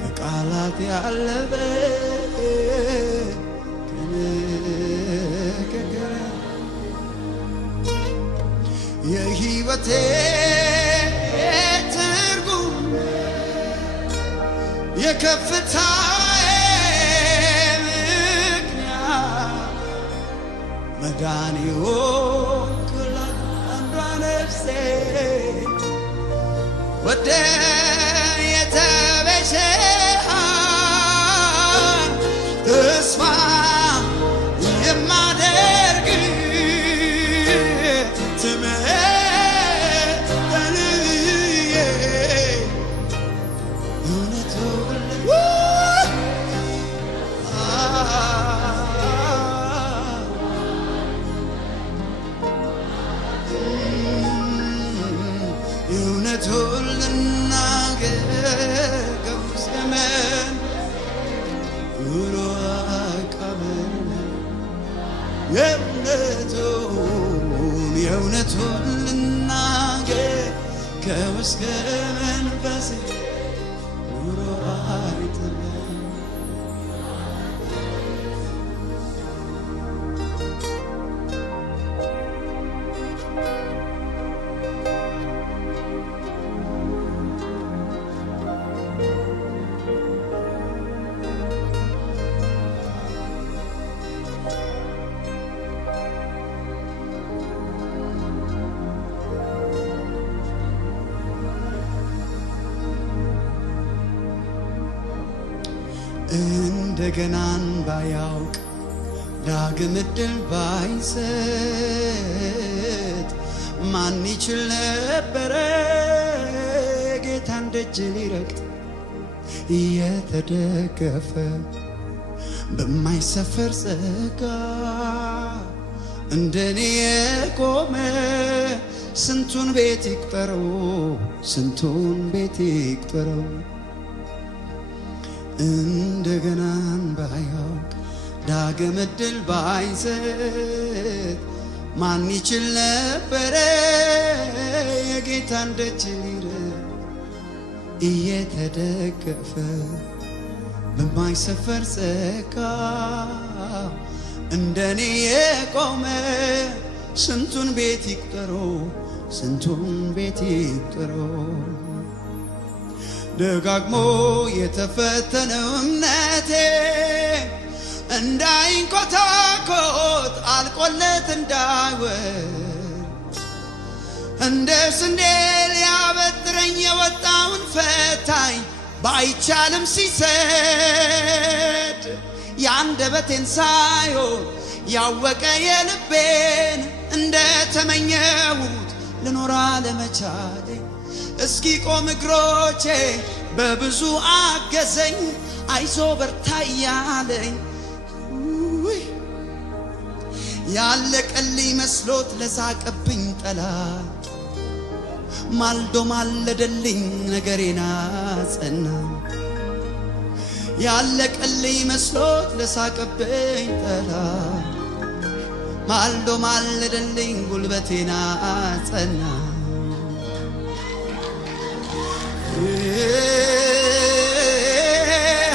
ከቃላት ያለፈ ከንግግር የሕይወቴ ትርጉም የከፍታዬ ምክንያት መዳን ሆንክላት አንዷ ነፍሴ ወደ የተቤዠሃት ተስፋ የማደርግ ትምክህትዬ እውነቱን እውነቱን ልናገር ከውስጤመን ውሎ አቃብር የእውነቱን ልናገር ከውስጥ መንፈሴ ውሎ አይጥልም። እንደገናን ባያውቅ ዳግም ዕድል ባይሰጥ ማን ይችል ነበረ ጌታን ደጅ ሊረግጥ እየተደገፈ በማይሰፈር ጸጋ እንደኔ የቆመ ስንቱን ቤት ይቁጠረው ስንቱን ቤት ይቁጠረው። እንደገናን ባያውቅ ዳግም ዕድል ባይሰጥ ማን ይችል ነበረ የጌታን ደጅ ሊረግጥ እየተደገፈ በማይሰፈር ጸጋ እንደኔ የቆመ ስንቱን ቤት ይቁጠረው ስንቱን ቤት ይቁጠረው። ደጋግሞ የተፈተነው እምነቴ እንዳይንኮታኮት አልቆለት እንዳይወርድ እንደ ስንዴ ሊያበጥረኝ የወጣውን ፈታኝ ባይቻልም ሲሰድ የአንደበቴን ሳይሆን ያወቀ የልቤን እንደ ተመኘሁት ልኖር አለመቻሌ እስኪ ቆም እግሮቼ በብዙ አገዘኝ አይዞ በርታ እያለኝ ያለቀልኝ መስሎት ለሳቀብኝ ጠላት ማልዶ ማለደልኝ ነገሬን አጸና። ያለቀልኝ መስሎት ለሳቀብኝ ጠላት ማልዶ ማለደልኝ ጉልበቴን አጸና።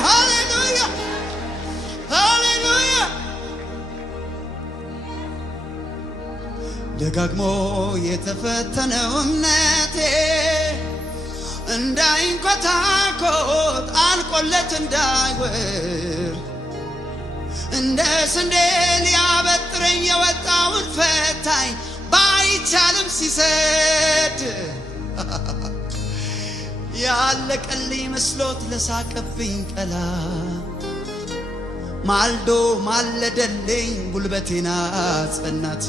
ሃሌሉያ ሃሌሉያ። ደጋግሞ የተፈተነው እምነቴ እንዳይንኮታኮት አልቆለት እንዳይወርድ እንደ ስንዴ ሊያበጥረኝ የወጣውን ፈታኝ ባይቻልም ሲሰድ ያለቀልኝ መስሎት ለሳቀብኝ ጠላት ማልዶ ማለደልኝ ጉልበቴን አጸናት።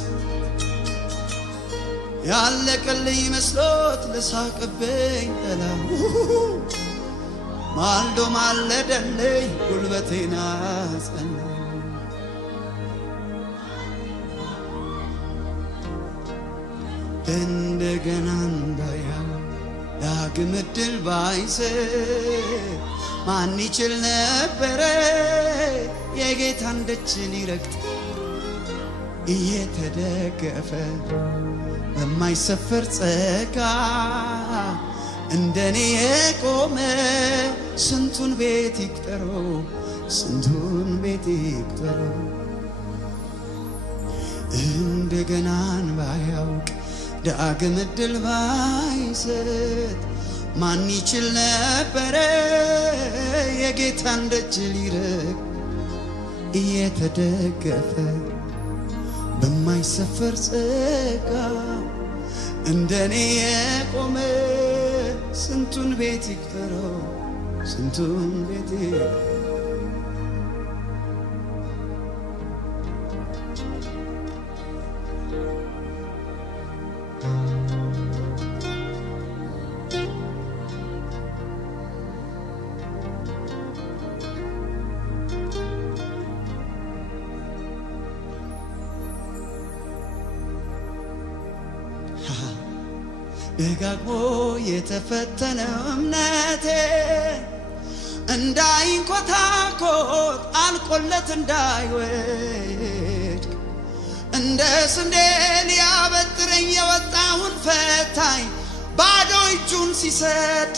ያለቀልኝ መስሎት ለሳቀብኝ ጠላት ማልዶ ማለደልኝ ጉልበቴን አጸናት። እንደገና እንዳያው ዳግም እድል ባይሰጥ ማን ይችል ነበረ የጌታን ደጅ ሊረግጥ እየተደገፈ በማይሰፈር ጸጋ እንደኔ የቆመ ስንቱን ቤት ይቁጠረው ስንቱን ቤት ይቁጠረው። እንደገናን ባያውቅ ዳግም እድል ባይሰጥ ማን ይችል ነበረ የጌታን ደጅ ሊረግጥ እየተደገፈ በማይሰፈር ጸጋ እንደኔ የቆመ ስንቱን ቤት ይቁጠረው ስንቱን ቤት ደጋግሞ የተፈተነው እምነቴ እንዳይንኮታኮት አልቆለት እንዳይወድቅ እንደ ስንዴ ሊያበጥረኝ የወጣውን ፈታኝ ባዶ እጁን ሲሰድ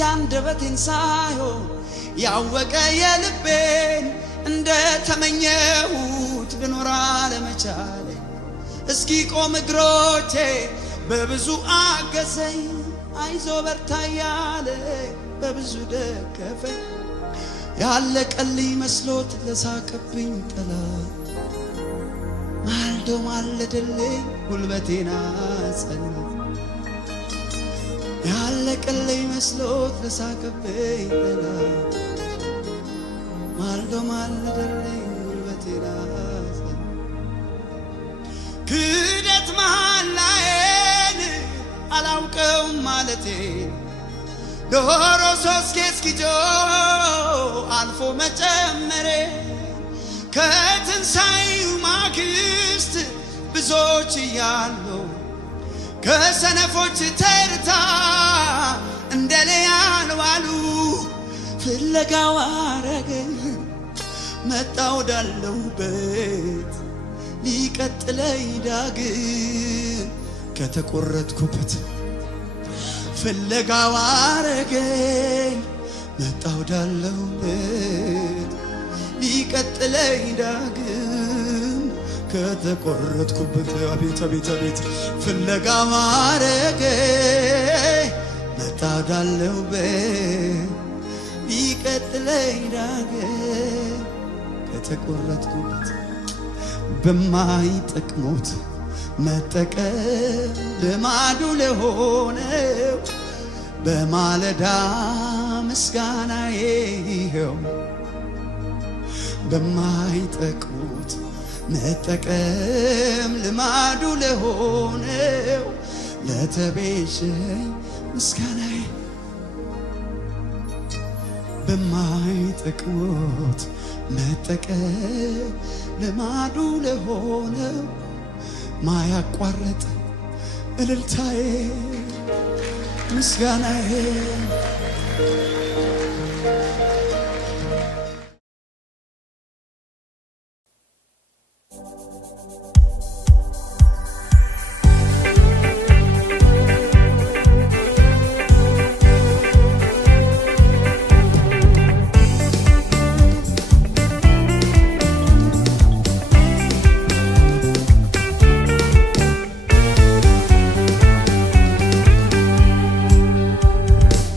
ያንደበቴን ሳይሆን ያወቀ የልቤን እንደ ተመኘሁት ልኖር አለመቻሌ እስኪ ቆም እግሮቼ በብዙ አገዘኝ አይዞ በርታ ያለ በብዙ ደገፈኝ ያለቀልኝ መስሎት ለሳቀብኝ ጠላት ማልዶ ማለደልኝ ጉልበቴን አጸና ያለቀልኝ መስሎት ለሳቀብኝ ጠላት ማልዶ ማለደልኝ ጉልበቴን አጸና ክደት መሃላዬን አላውቀውም ማለቴ ዶሮ ሶስት እስኪጆ አልፎ መጨመሬ ከትንሣኤው ማግስት ብዙዎች እያሉ ከሰነፎች ተርታ እንደለያን ዋሉ ፍለጋው አረገኝ መጣው ወዳለሁበት ሊቀጥለኝ ዳግም ከተቆረጥኩበት ፍለጋው አረገኝ መጣው ወዳለሁበት ሊቀጥለኝ ዳግም ከተቆረጥኩበት አቤት አቤት አቤት ፍለጋው አረገኝ መጣው ወዳለሁበት ሊቀጥለኝ ዳግም ከተቆረጥኩበት በማይጠቅሙት መጠቀም ልማዱ ለሆነው በማለዳ ምስጋናዬ ይኸው በማይጠቅሙት መጠቀም ልማዱ ለሆነው ለተቤዠኝ ምስጋናዬ በማይጠቅሙት መጠቀም ልማዱ ለሆነው ማያቋረጥ እልልታዬ ምስጋናዬ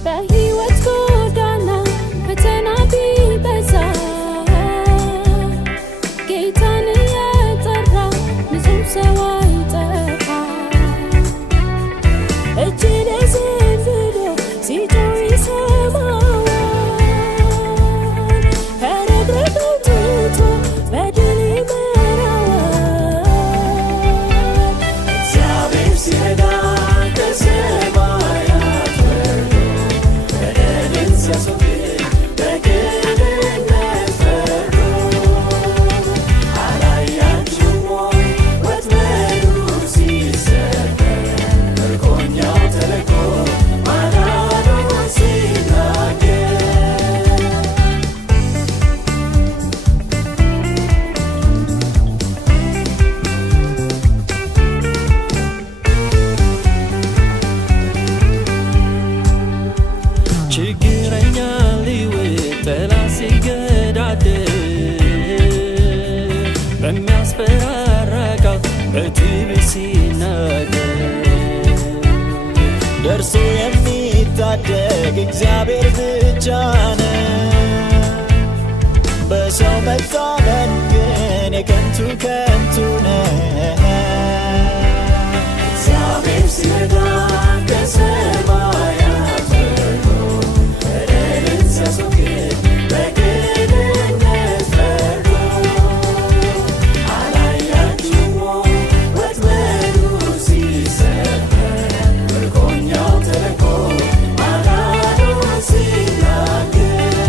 በሕይወት ብቻ ነው በሰው መታመን ግን የከንቱ ከንቱ ነው እግዚአብሔር ሲረዳ ከሰማያት ወርዶ በደልን ሲያስወግድ በቅንነት ፈርዶ አላያችሁም ወጥመዱ ሲሰበር ምርኮኛው ተለቆ ማዳኑን ሲናገር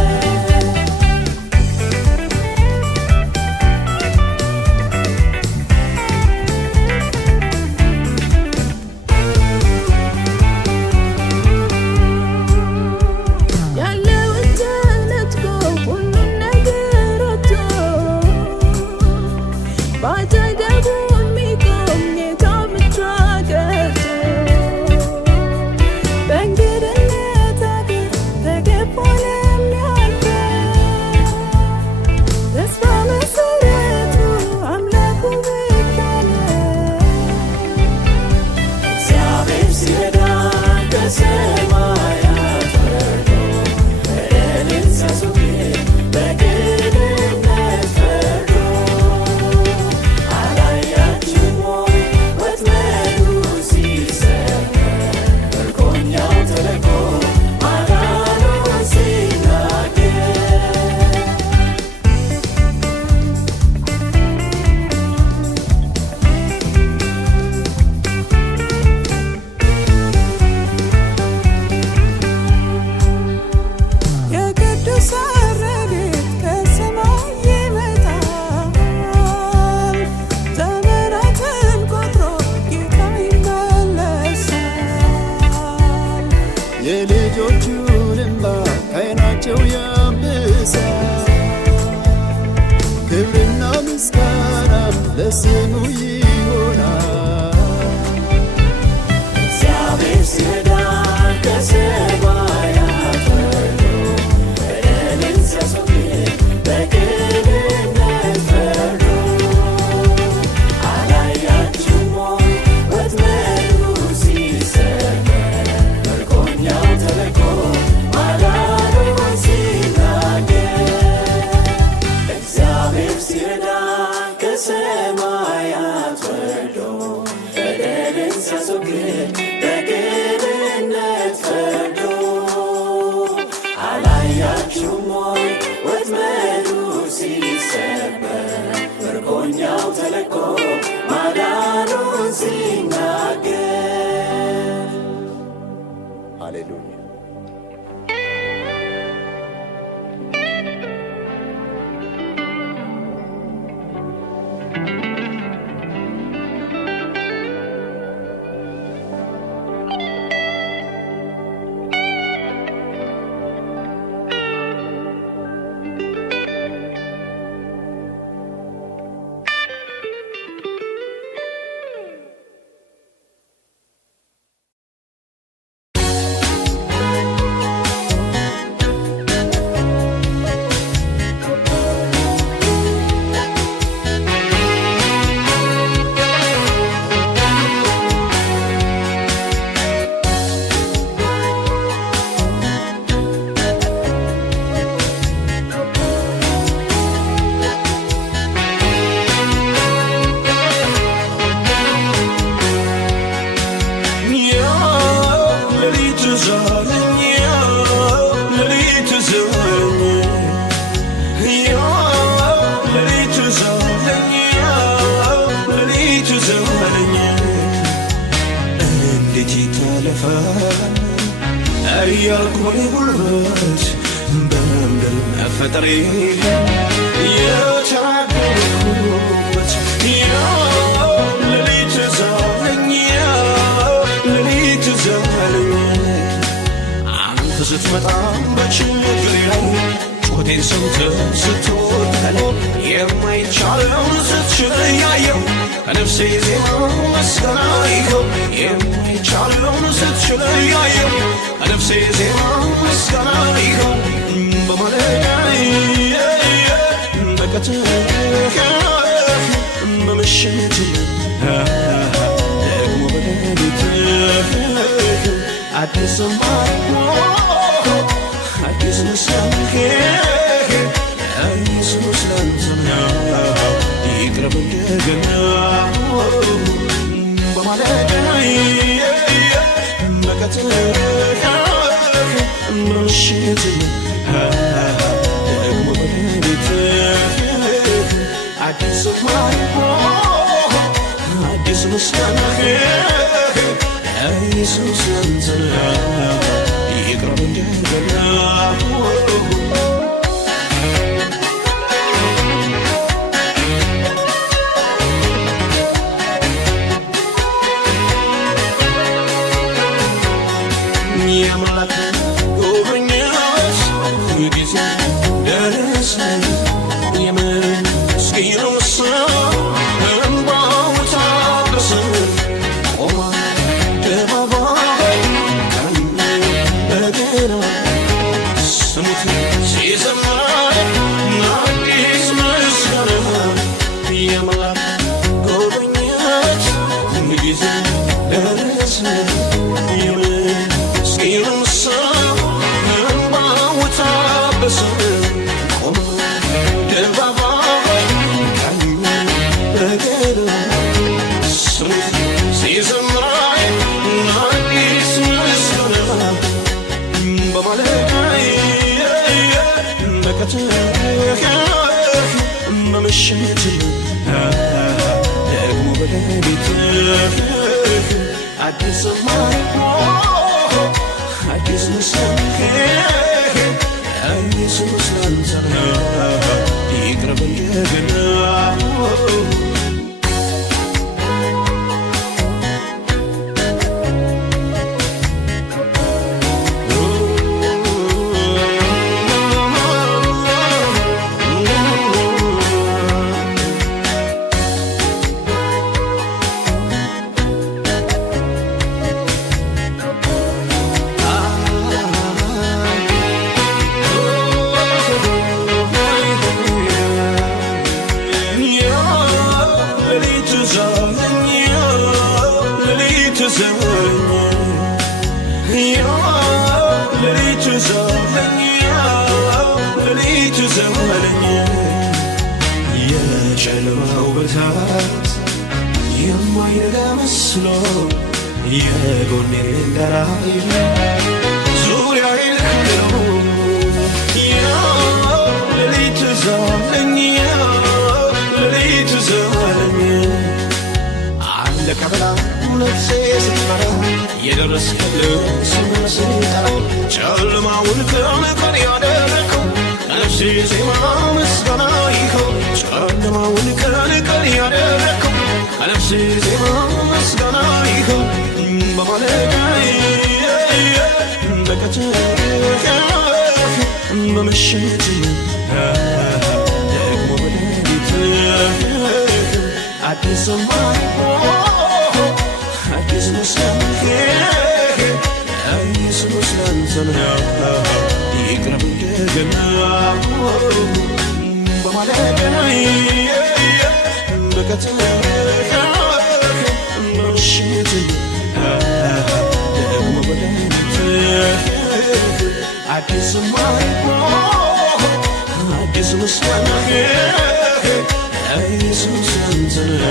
የልጆቹን እንባ ከዓይናቸው ያብሳል ክብርና ምስጋናም ለስሙ ይሆናል እግዚአብሔር ሲረዳ ከሰማያት ወርዶ በደልን ሲያስወግድ በቅንነት ፈርዶ አላያችሁም ወጥመዱ ሲሰበር ምርኮኛው ተለቆ ማዳኑን ሲናገር እግዚአብሔር ሲረዳ ከሰማያት ወርዶ በደልን ሲያስወግድ በቅንነት ፈርዶ አላያችሁም ወጥመዱ ሲሰበር ምርኮኛው ተለቆ ማዳኑን ሲናገር ሃሌሉያ እያልኩኝ ጉልበት በምድር መፈጠሬ የተናገርኩት ሌሊት ዛለኝ ሌሊት ዛለኝ አንተ ስትመጣ በችግሬ ላይ ጩኸቴን ሰምተህ ስትወጣኝ የማይቻለውን ስትችል እያየሁ ከነፍሴ ዜማ ምስጋና ይኸው የማይቻለውን ስትችል እያየሁ ከነፍሴ ዜማ ምስጋና ይኸው በማለዳ በቀትር በምሽት ደግሞ በሌሊት አዲስ ዝማሬ አዲስ ኢየሱስ ላንተና ይቅረብ እንደገና በማለዳዬ በቀትር ምሽት ደግሞ በሌሊት አዲስ ዝማሬ አዲስ ምስጋና ኢየሱስ ላንተና ይቅረብ እንደገና የአምላክ ጉብኝት ጊዜ ደረሰ የምስኪኑ ሰው እንባው ታበሰ ቆመ አደባባይ ቀኝ በገና ስሙት ሲዘምር አዲስ ምስጋና የአምላክ ጉብኝት ጊዜ ደረሰ በምሽት ደግሞ በሌሊት አዲስ ዝማሬ አዲስ ምስጋና ኢየሱስ ላንተና ይቅረብ እንደገና የጨለማው ብርታት የማይነጋ መስሎ የጎኔን ዳራይ ዙሪያዬን ከበው ሌሊት ዛለኝ ሌሊት ዛለኝ አለቀ ብላ ነፍሴ ስትፈራ የደረስክልኝ ስመስል ጠራ ጨለማውን ቀን ያደረከው ነፍሴ ዜማ ምስጋና ይኸው ጨለማውን ቀን ያደረከው ነፍሴ ዜማ ምስጋና ይኸው በማለዳዬ በቀትር በምሽት ደግሞ በሌሊት አዲስ ዝማሬ አዲስ ምስጋና ኢየሱስ ላንተና ይቅረብ እንደገና በማለዳዬ በቀትር በምሽት ደግሞ በሌሊት አዲስ ዝማሬ አዲስ ምስጋና ኢየሱስ ላንተና